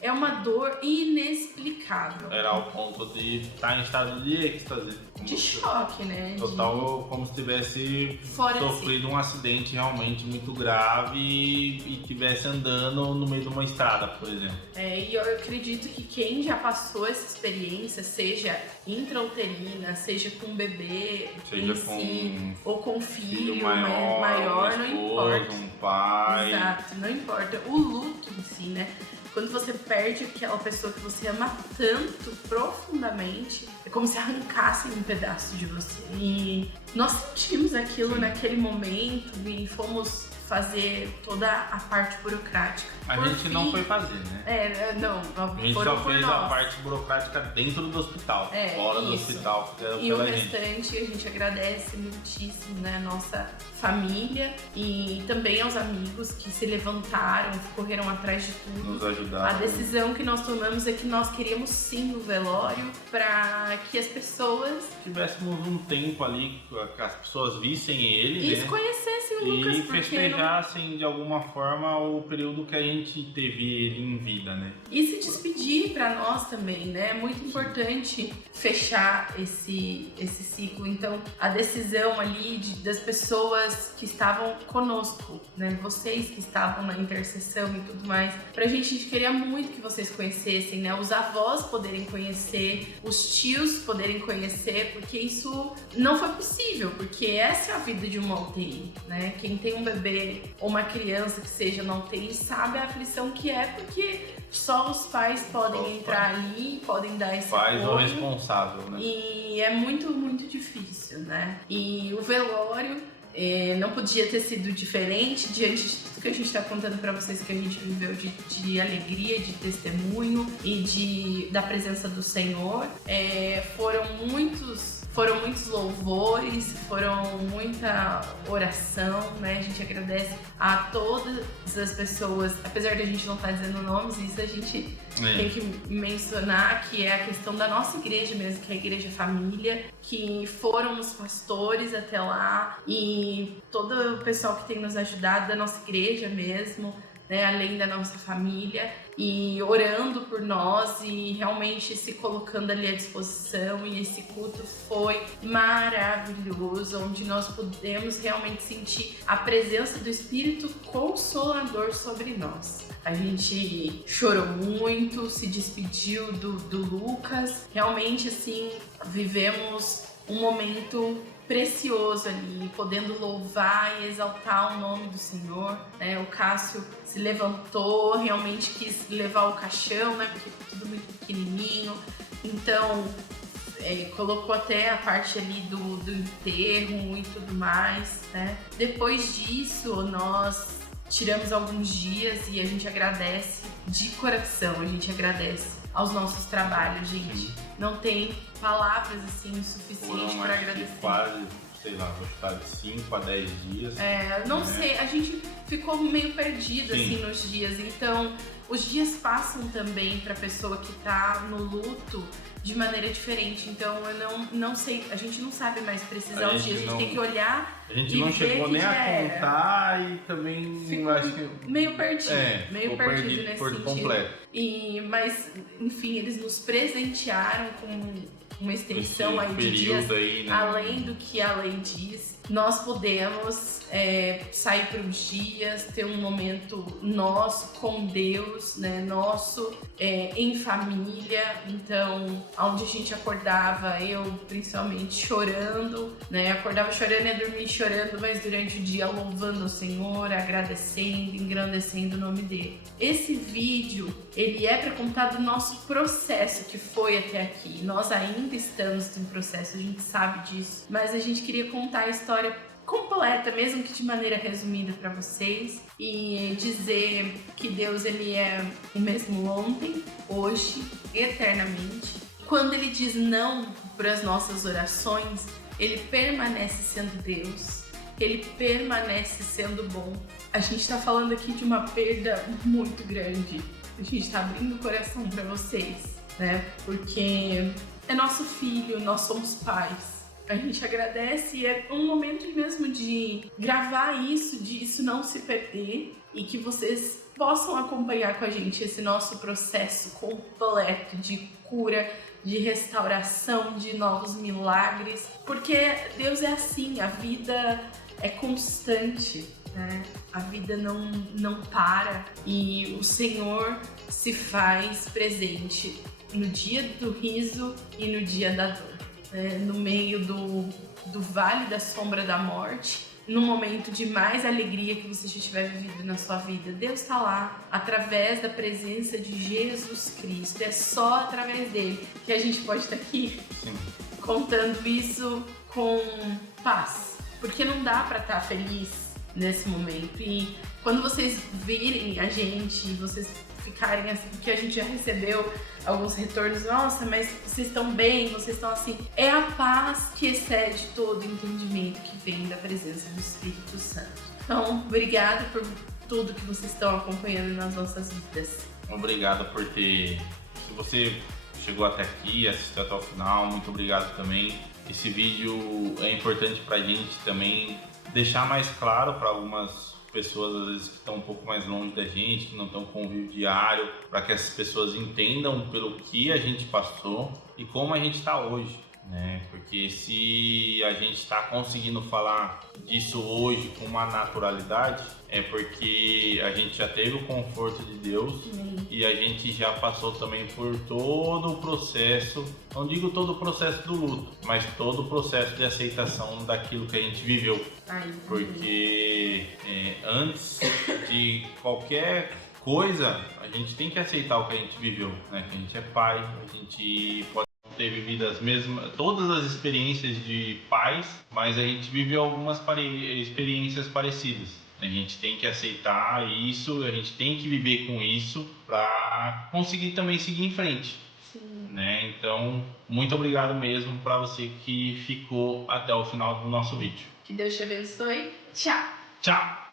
É uma dor inexplicável. Era ao ponto de estar em estado de êxtase. De choque, né? Total, como se tivesse sofrido um acidente realmente muito grave e estivesse andando no meio de uma estrada, por exemplo. E eu acredito que quem já passou essa experiência, seja intrauterina, seja com um bebê seja em com si, ou com filho maior, não esposa, importa. um pai. Exato, não importa. O luto em si, né? Quando você perde aquela pessoa que você ama tanto, profundamente, é como se arrancassem um pedaço de você. E nós sentimos aquilo naquele momento e fomos fazer toda a parte burocrática. Mas a gente não foi fazer, né? A gente só fez a parte burocrática dentro do hospital. Fora do hospital, fizeram e pela o gente. restante a gente agradece muitíssimo, né? Nossa família e também aos amigos que se levantaram, correram atrás de tudo. Nos ajudaram. A decisão que nós tomamos é que nós queríamos sim o velório para que as pessoas... tivéssemos um tempo ali, que as pessoas vissem ele, e né? conhecessem o Lucas, e festejassem de alguma forma o período que a gente teve ele em vida, né? E se despedir para nós também, né? É muito importante fechar esse ciclo. Então, a decisão ali das pessoas que estavam conosco, né? Vocês que estavam na intercessão e tudo mais. Pra gente, a gente queria muito que vocês conhecessem, né? Os avós poderem conhecer, os tios poderem conhecer, porque isso não foi possível, porque essa é a vida de uma UTI, né? Quem tem um bebê ou uma criança que seja na UTI sabe a aflição que é, porque só os pais podem entrar ali, podem dar esse apoio. Pais ou responsável, né? E é muito, muito difícil, né? E o velório não podia ter sido diferente diante de tudo que a gente está contando para vocês que a gente viveu de alegria, de testemunho e da presença do Senhor. Foram muitos louvores, foram muita oração, né? A gente agradece a todas as pessoas, apesar de a gente não estar dizendo nomes, isso a gente tem que mencionar, que é a questão da nossa igreja mesmo, que é a Igreja Família, que foram os pastores até lá e todo o pessoal que tem nos ajudado da nossa igreja mesmo, né, além da nossa família, e orando por nós e realmente se colocando ali à disposição. E esse culto foi maravilhoso, onde nós pudemos realmente sentir a presença do Espírito Consolador sobre nós. A gente chorou muito, se despediu do Lucas, realmente assim, vivemos um momento precioso ali, podendo louvar e exaltar o nome do Senhor, né? O Cássio se levantou, realmente quis levar o caixão, né? Porque tudo muito pequenininho, então colocou até a parte ali do enterro e tudo mais, né? Depois disso, nós tiramos alguns dias e a gente agradece de coração, a gente agradece aos nossos trabalhos, gente. Não tem palavras assim suficientes Foram, para acho que agradecer. quase, sei lá, vou chutar de 5 a 10 dias. Não sei, a gente ficou meio perdido Sim. assim nos dias, então os dias passam também para a pessoa que tá no luto de maneira diferente, então eu não sei, a gente não sabe mais precisar os dias, a gente tem que olhar. A gente e não ver chegou que nem já a era. contar e também Ficou acho que meio perdido, meio ficou perdido nesse por sentido. completo. Mas, enfim, eles nos presentearam com uma extensão Esse aí de período dias, aí, né? além do que a lei diz. Nós podemos sair por uns dias, ter um momento nosso com Deus, né? Nosso em família. Então, onde a gente acordava, eu principalmente chorando, né? Acordava chorando e dormia chorando, mas durante o dia louvando o Senhor, agradecendo, engrandecendo o nome dele. Esse vídeo, ele é para contar do nosso processo que foi até aqui. Nós ainda estamos em processo, a gente sabe disso, mas a gente queria contar a história completa, mesmo que de maneira resumida para vocês, e dizer que Deus ele é o mesmo ontem, hoje, eternamente. Quando ele diz não para as nossas orações, ele permanece sendo Deus, ele permanece sendo bom. A gente está falando aqui de uma perda muito grande. A gente está abrindo o coração para vocês, né? Porque é nosso filho, nós somos pais. A gente agradece e é um momento mesmo de gravar isso, de isso não se perder e que vocês possam acompanhar com a gente esse nosso processo completo de cura, de restauração, de novos milagres, porque Deus é assim, a vida é constante, né? A vida não para e o Senhor se faz presente no dia do riso e no dia da dor. No meio do vale da sombra da morte, no momento de mais alegria que você já tiver vivido na sua vida. Deus está lá, através da presença de Jesus Cristo. É só através dele que a gente pode estar aqui contando isso com paz. Porque não dá para estar feliz nesse momento. E quando vocês virem a gente, vocês ficarem assim, porque a gente já recebeu alguns retornos, nossa, mas vocês estão bem, vocês estão assim. É a paz que excede todo entendimento que vem da presença do Espírito Santo. Então, obrigada por tudo que vocês estão acompanhando nas nossas vidas. Obrigado por ter... Se você chegou até aqui, assistiu até o final, muito obrigado também. Esse vídeo é importante pra gente também deixar mais claro para algumas pessoas às vezes que estão um pouco mais longe da gente, que não estão com convívio diário, para que essas pessoas entendam pelo que a gente passou e como a gente está hoje, né? Porque se a gente está conseguindo falar disso hoje com uma naturalidade, é porque a gente já teve o conforto de Deus e a gente já passou também por todo o processo, não digo todo o processo do luto, mas todo o processo de aceitação daquilo que a gente viveu. Porque antes de qualquer coisa, a gente tem que aceitar o que a gente viveu, né? Que a gente é pai, a gente pode ter vivido todas as experiências de pais, mas a gente viveu algumas experiências parecidas. A gente tem que aceitar isso, a gente tem que viver com isso para conseguir também seguir em frente. Né? Então, muito obrigado mesmo para você que ficou até o final do nosso vídeo. Que Deus te abençoe. Tchau! Tchau!